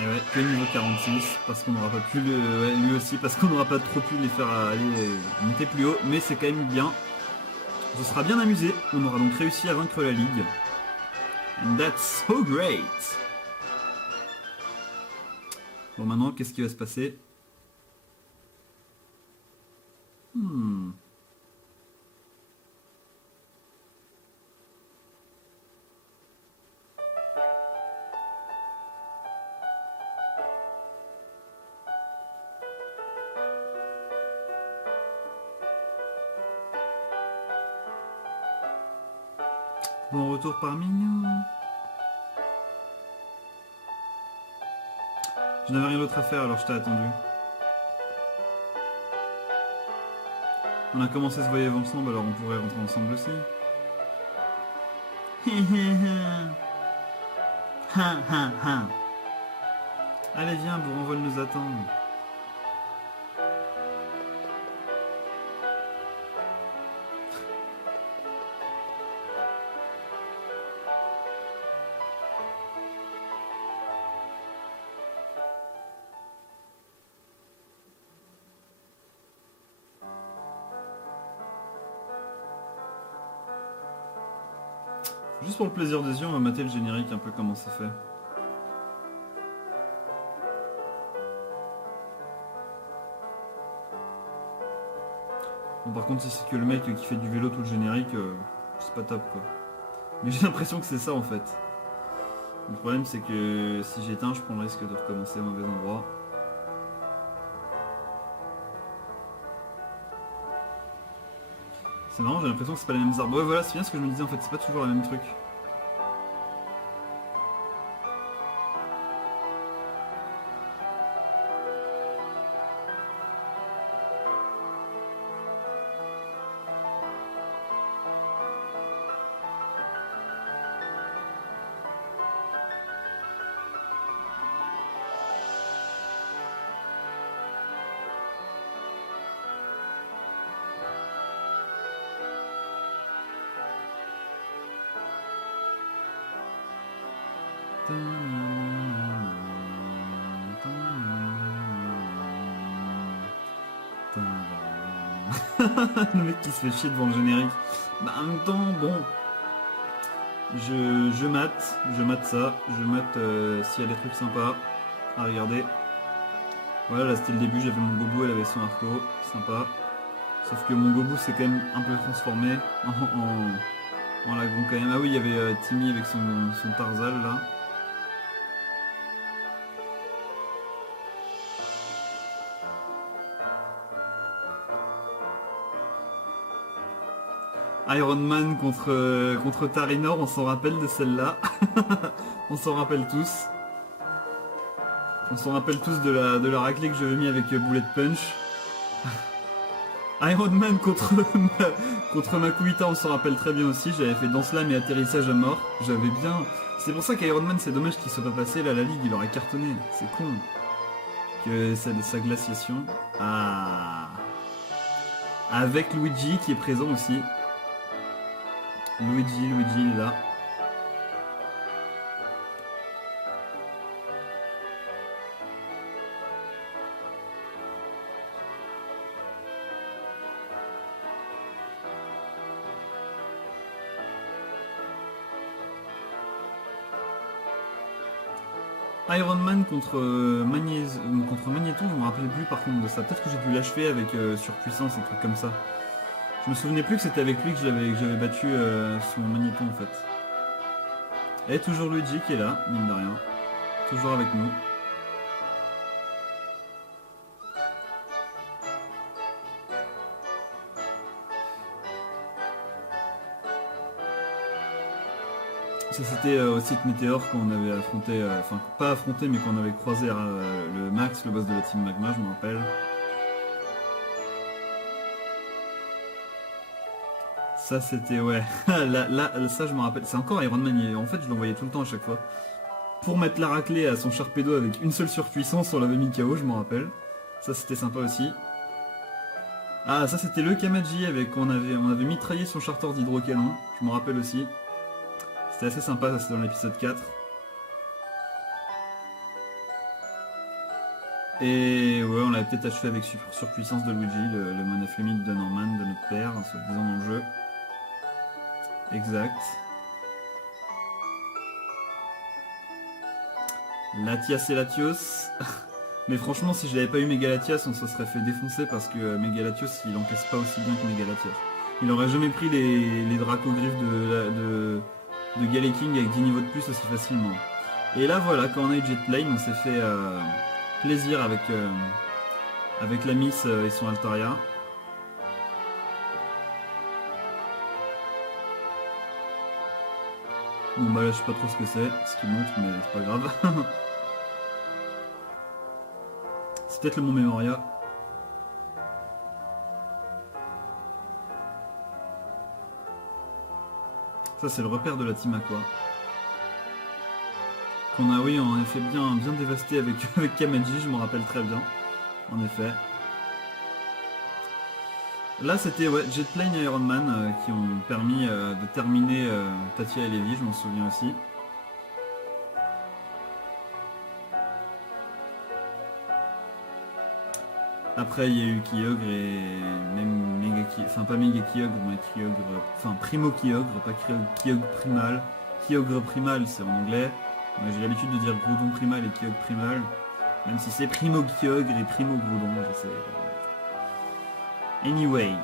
Et ouais, que niveau 46, parce qu'on n'aura pas pu le... Ouais, lui aussi, parce qu'on n'aura pas trop pu les faire aller monter plus haut, mais c'est quand même bien. On se sera bien amusé, on aura donc réussi à vaincre la Ligue. And that's so great! Bon, maintenant, qu'est-ce qui va se passer? Bon retour parmi nous. Je n'avais rien d'autre à faire alors je t'ai attendu. On a commencé ce voyage ensemble alors on pourrait rentrer ensemble aussi. Allez viens, Bourrenvol nous attend. Juste pour le plaisir des yeux, on va mater le générique un peu comment c'est fait. Bon, par contre, si c'est que le mec qui fait du vélo tout le générique, c'est pas top quoi. Mais j'ai l'impression que c'est ça en fait. Le problème c'est que si j'éteins, je prends le risque de recommencer au mauvais endroit. C'est marrant, j'ai l'impression que c'est pas les mêmes arbres. Ouais voilà, c'est bien ce que je me disais en fait, c'est pas toujours le même truc. Le mec qui se fait chier devant le générique. Bah en même temps, bon. Je mate ça, je mate s'il y a des trucs sympas à regarder. Voilà, là c'était le début, j'avais mon Gobu, elle avait son arco, sympa. Sauf que mon Gobu s'est quand même un peu transformé en lagon quand même. Ah oui, il y avait Timmy avec son Tarzal là. Iron Man contre Tarinor, on s'en rappelle de celle-là. On s'en rappelle tous. On s'en rappelle tous de la raclée que j'avais mis avec Bullet Punch. Iron Man contre Makuhita, on s'en rappelle très bien aussi. J'avais fait Danse Lame et atterrissage à mort. J'avais bien... C'est pour ça qu'Iron Man, c'est dommage qu'il soit pas passé. Là, la Ligue, il aurait cartonné. C'est con. Que sa glaciation. Ah. Avec Luigi qui est présent aussi. Luigi il est là. Iron Man contre Magnéton, je me rappelais plus par contre de ça. Peut-être que j'ai dû l'achever avec surpuissance et trucs comme ça. Je me souvenais plus que c'était avec lui que j'avais battu son Magnéton en fait. Et toujours Luigi qui est là, mine de rien. Toujours avec nous. Ça c'était au site Météor quand on avait affronté, enfin pas affronté mais qu'on avait croisé le Max, le boss de la team Magma, je me rappelle. Ça c'était ouais, là ça je me rappelle, c'est encore Iron Man, en fait je l'envoyais tout le temps à chaque fois. Pour mettre la raclée à son Sharpedo avec une seule surpuissance, on l'avait mis KO, je me rappelle. Ça c'était sympa aussi. Ah ça c'était le Kamaji avec on avait mitraillé son charter d'hydrocanon, je me rappelle aussi. C'était assez sympa, ça c'était dans l'épisode 4. Et ouais, on l'avait peut-être achevé avec surpuissance de Luigi, le monoflémite de Norman, de notre père, soi-disant dans le jeu. Exact. Latias et Latios. Mais franchement, si je n'avais pas eu Megalatias, on se serait fait défoncer parce que Megalatios, il encaisse pas aussi bien que Megalatias. Il aurait jamais pris les dracogriffes de Galeking avec 10 niveaux de plus aussi facilement. Et là, voilà, quand on a eu Jetlane, on s'est fait plaisir avec la Miss et son Altaria. Bon bah là je sais pas trop ce que c'est, ce qui montre, mais c'est pas grave. C'est peut-être le Mont Memoria. Ça c'est le repère de la team Aqua. Qu'on a oui en effet bien dévasté avec Kamaji, je m'en rappelle très bien. En effet. Là c'était ouais, Jetplane et Iron Man qui ont permis de terminer Tatia et Levi, je m'en souviens aussi. Après il y a eu Kyogre et même Mega Kyogre, enfin pas Mega Kyogre, mais Kyogre, enfin Primo Kyogre, pas Kyogre Primal. Kyogre Primal c'est en anglais. J'ai l'habitude de dire Groudon Primal et Kyogre Primal. Même si c'est Primo Kyogre et Primo Groudon, je sais. Anyway,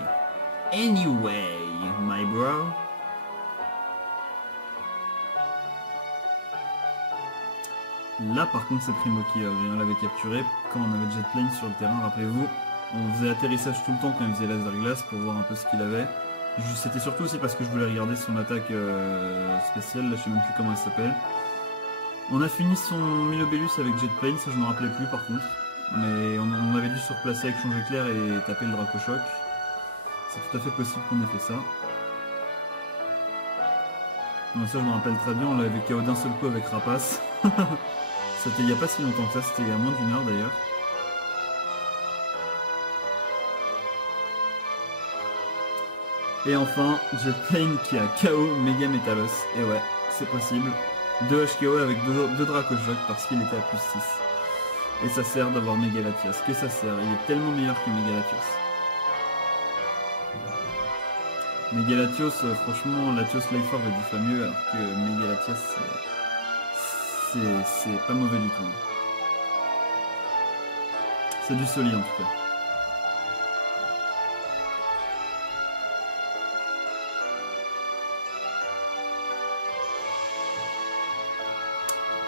my bro. Là par contre c'est Primo Kyogre, on l'avait capturé quand on avait Jetplane sur le terrain, rappelez-vous. On faisait atterrissage tout le temps quand il faisait laser glace pour voir un peu ce qu'il avait. C'était surtout aussi parce que je voulais regarder son attaque spéciale, là je sais même plus comment elle s'appelle. On a fini son Milobellus avec Jetplane, ça je me rappelais plus par contre. Mais on avait dû se replacer avec Change Éclair et taper le Dracochoc. C'est tout à fait possible qu'on ait fait ça. Donc ça je me rappelle très bien, on l'avait KO d'un seul coup avec Rapace. C'était il n'y a pas si longtemps que ça, c'était il y a moins d'une heure d'ailleurs. Et enfin, Jetplane qui a KO Mega Metalos. Et ouais, c'est possible. 2 HKO avec 2 Dracochoc parce qu'il était à plus 6. Et ça sert d'avoir Megalatias. Que ça sert, il est tellement meilleur que Megalatios. Megalatios, franchement, Latios Lifeorb est 10 fois mieux alors que Megalatias, c'est pas mauvais du tout. C'est du solide en tout cas.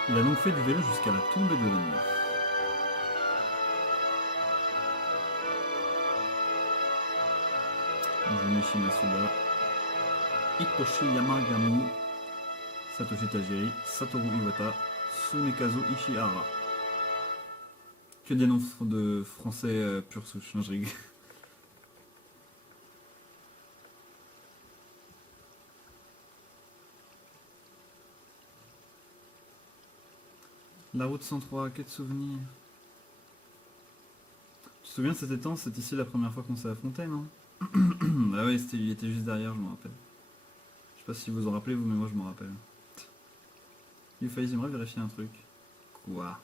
Il a donc fait du vélo jusqu'à la tombée de l'ennemi. Junichi Masuda, Hitoshi Yamagami, Satoshi Tajiri, Satoru Iwata, Tsunekazu Ishihara. Que des noms de français pur souche, non, je rigole. La route 103, quel souvenir. Tu te souviens de cet étang? C'est ici la première fois qu'on s'est affronté, non? Ah ouais, il était juste derrière, je me rappelle. Je sais pas si vous en rappelez vous, mais moi je me rappelle. J'aimerais vérifier un truc. Quoi?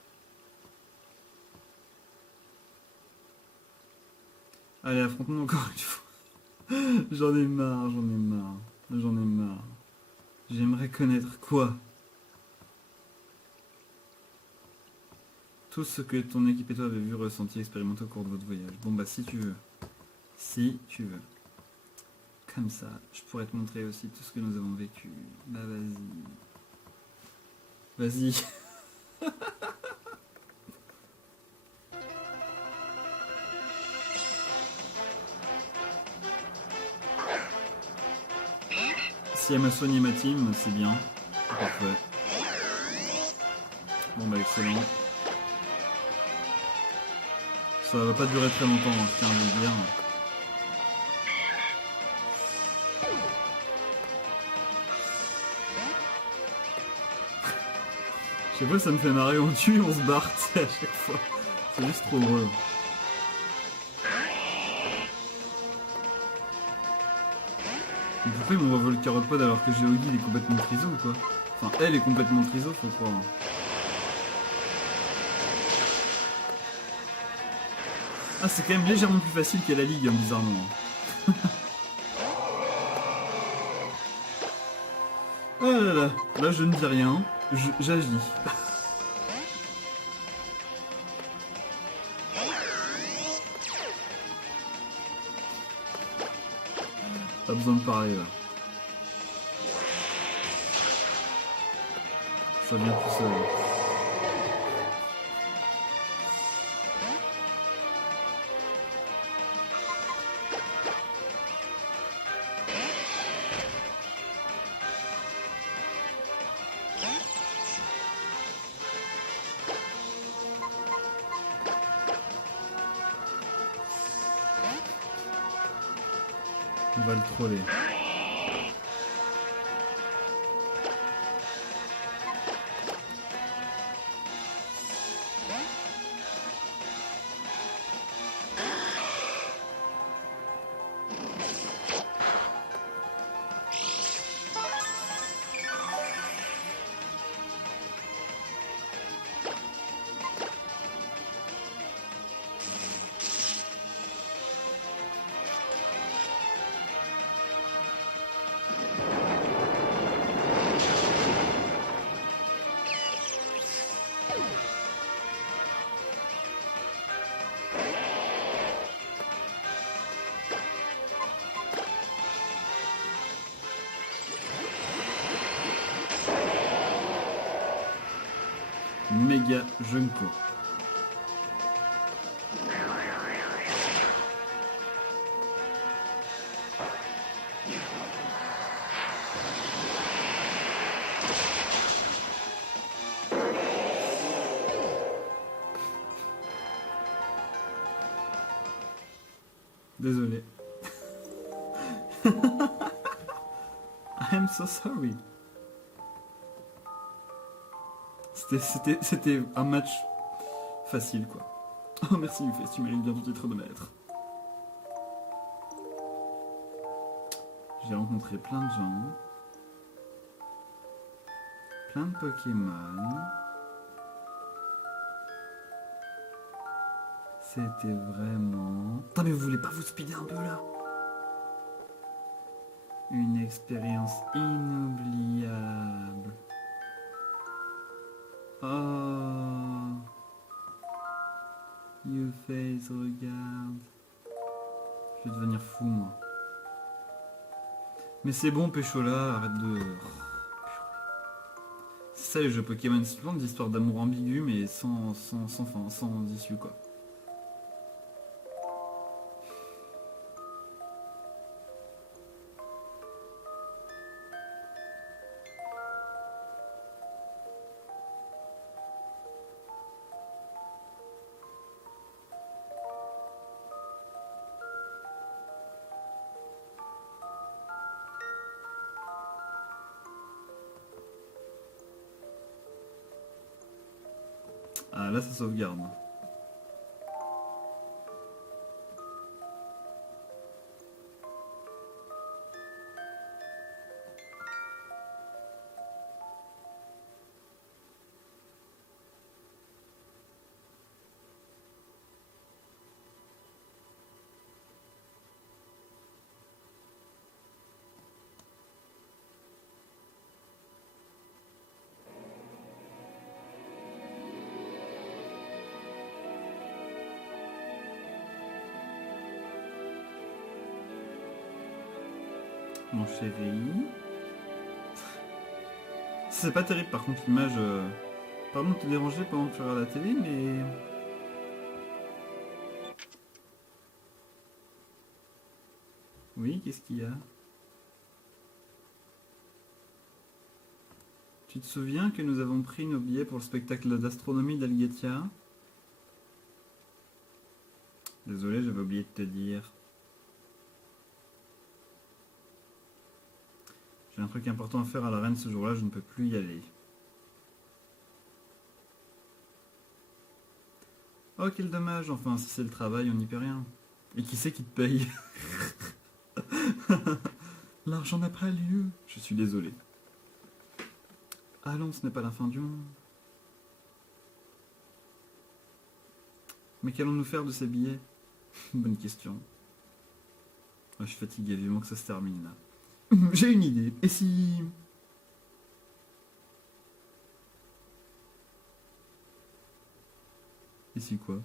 Allez, affronte-nous encore une fois. J'en ai marre. J'aimerais connaître quoi? Tout ce que ton équipe et toi avez vu, ressenti, expérimenté au cours de votre voyage. Bon bah si tu veux. Si tu veux. Comme ça, je pourrais te montrer aussi tout ce que nous avons vécu. Bah vas-y. Vas-y. Si elle m'a soigné ma team, c'est bien. Parfait. Bon bah excellent. Ça va pas durer très longtemps, hein, je tiens à vous le dire. Je sais pas, ça me fait marrer, on tue, on se barre, à chaque fois. C'est juste trop drôle. Mais pourquoi ils m'ont volé le carotte pod alors que Geogi il est complètement triso ou quoi? Enfin, elle est complètement triso, faut croire. Ah, c'est quand même légèrement plus facile qu'à la ligue, hein, bizarrement. Oh là là, là je ne dis rien, j'agis. Pas besoin de parler là. Ça vient tout seul. On va le troller. Méga Junko. Désolé. I'm so sorry. C'était un match facile quoi. Oh merci Ufes, tu mérites bien ton titre de maître. J'ai rencontré plein de gens. Plein de Pokémon. C'était vraiment... Putain mais vous voulez pas vous speeder un peu là? Une expérience inoubliable. Oh, YouFace, regarde. Je vais devenir fou moi. Mais c'est bon Péchola, arrête de... C'est ça les jeux Pokémon, c'est plein d'histoires d'amour ambiguë mais sans fin, sans issue quoi. Ah là ça sauvegarde. mon chéri. C'est pas terrible par contre l'image. Pardon de te déranger pendant que tu regardes la télé, mais. Oui, qu'est-ce qu'il y a? Tu te souviens que nous avons pris nos billets pour le spectacle d'astronomie d'Algetia? Désolé, j'avais oublié de te dire. J'ai un truc important à faire à la reine ce jour-là, je ne peux plus y aller. Oh, quel dommage, enfin, si c'est le travail, on n'y peut rien. Et qui c'est qui te paye? L'argent n'a pas lieu. Je suis désolé. Allons, ce n'est pas la fin du monde. Mais qu'allons-nous faire de ces billets? Bonne question. Je suis fatigué, vivement que ça se termine là. J'ai une idée. Et si... Et si quoi?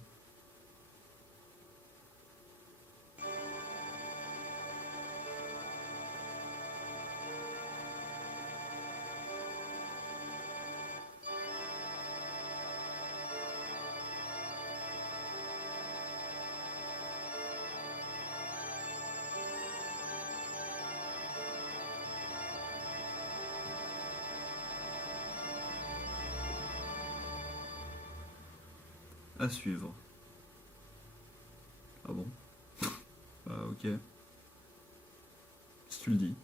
À suivre. Ah bon? Ok. Si tu le dis.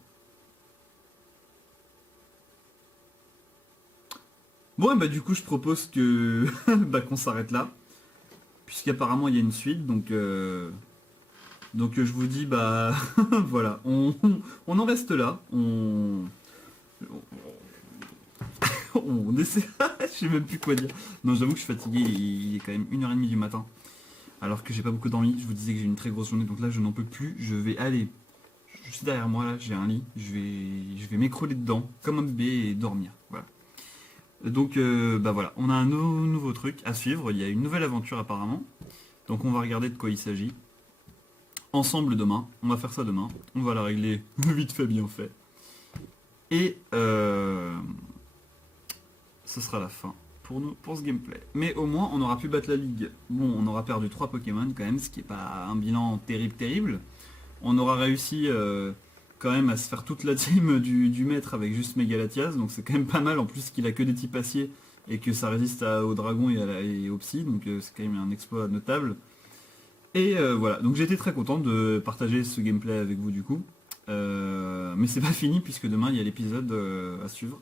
Bon, bah du coup, je propose que bah, qu'on s'arrête là. Puisqu'apparemment, il y a une suite, donc je vous dis, bah voilà, on en reste là. On essaie. Je sais même plus quoi dire. Non, j'avoue que je suis fatigué, il est quand même 1h30 du matin. Alors que j'ai pas beaucoup dormi, je vous disais que j'ai une très grosse journée, donc là je n'en peux plus. Je vais aller. Juste derrière moi là, j'ai un lit. Je vais m'écrouler dedans, comme un bébé et dormir. Voilà. Donc bah voilà, on a un nouveau truc à suivre. Il y a une nouvelle aventure apparemment. Donc on va regarder de quoi il s'agit. Ensemble demain. On va faire ça demain. On va la régler vite fait, bien fait. Et ce sera la fin pour nous, pour ce gameplay. Mais au moins, on aura pu battre la ligue. Bon, on aura perdu 3 Pokémon quand même, ce qui est pas un bilan terrible. On aura réussi quand même à se faire toute la team du maître avec juste Megalatias, donc c'est quand même pas mal, en plus qu'il a que des types acier et que ça résiste aux dragons et aux psy, donc c'est quand même un exploit notable. Et voilà, donc j'étais très content de partager ce gameplay avec vous du coup. Mais c'est pas fini puisque demain il y a l'épisode à suivre.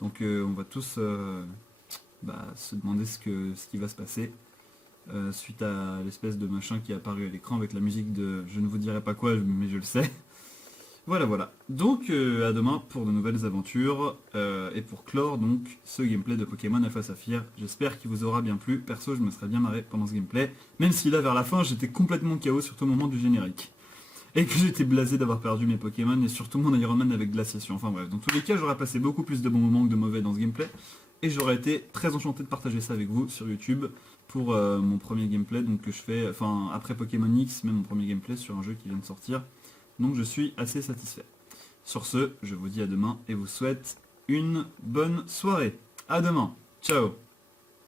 Donc on va tous se demander ce qui va se passer suite à l'espèce de machin qui est apparu à l'écran avec la musique de je ne vous dirai pas quoi mais je le sais. Voilà. Donc à demain pour de nouvelles aventures et pour clore donc ce gameplay de Pokémon Alpha Saphir. J'espère qu'il vous aura bien plu. Perso je me serais bien marré pendant ce gameplay. Même si là vers la fin j'étais complètement KO surtout au moment du générique. Et que j'étais blasé d'avoir perdu mes Pokémon et surtout mon Iron Man avec glaciation. Enfin bref, dans tous les cas j'aurais passé beaucoup plus de bons moments que de mauvais dans ce gameplay. Et j'aurais été très enchanté de partager ça avec vous sur YouTube pour mon premier gameplay donc que je fais, enfin après Pokémon X, même mon premier gameplay sur un jeu qui vient de sortir. Donc je suis assez satisfait. Sur ce, je vous dis à demain et vous souhaite une bonne soirée. À demain. Ciao.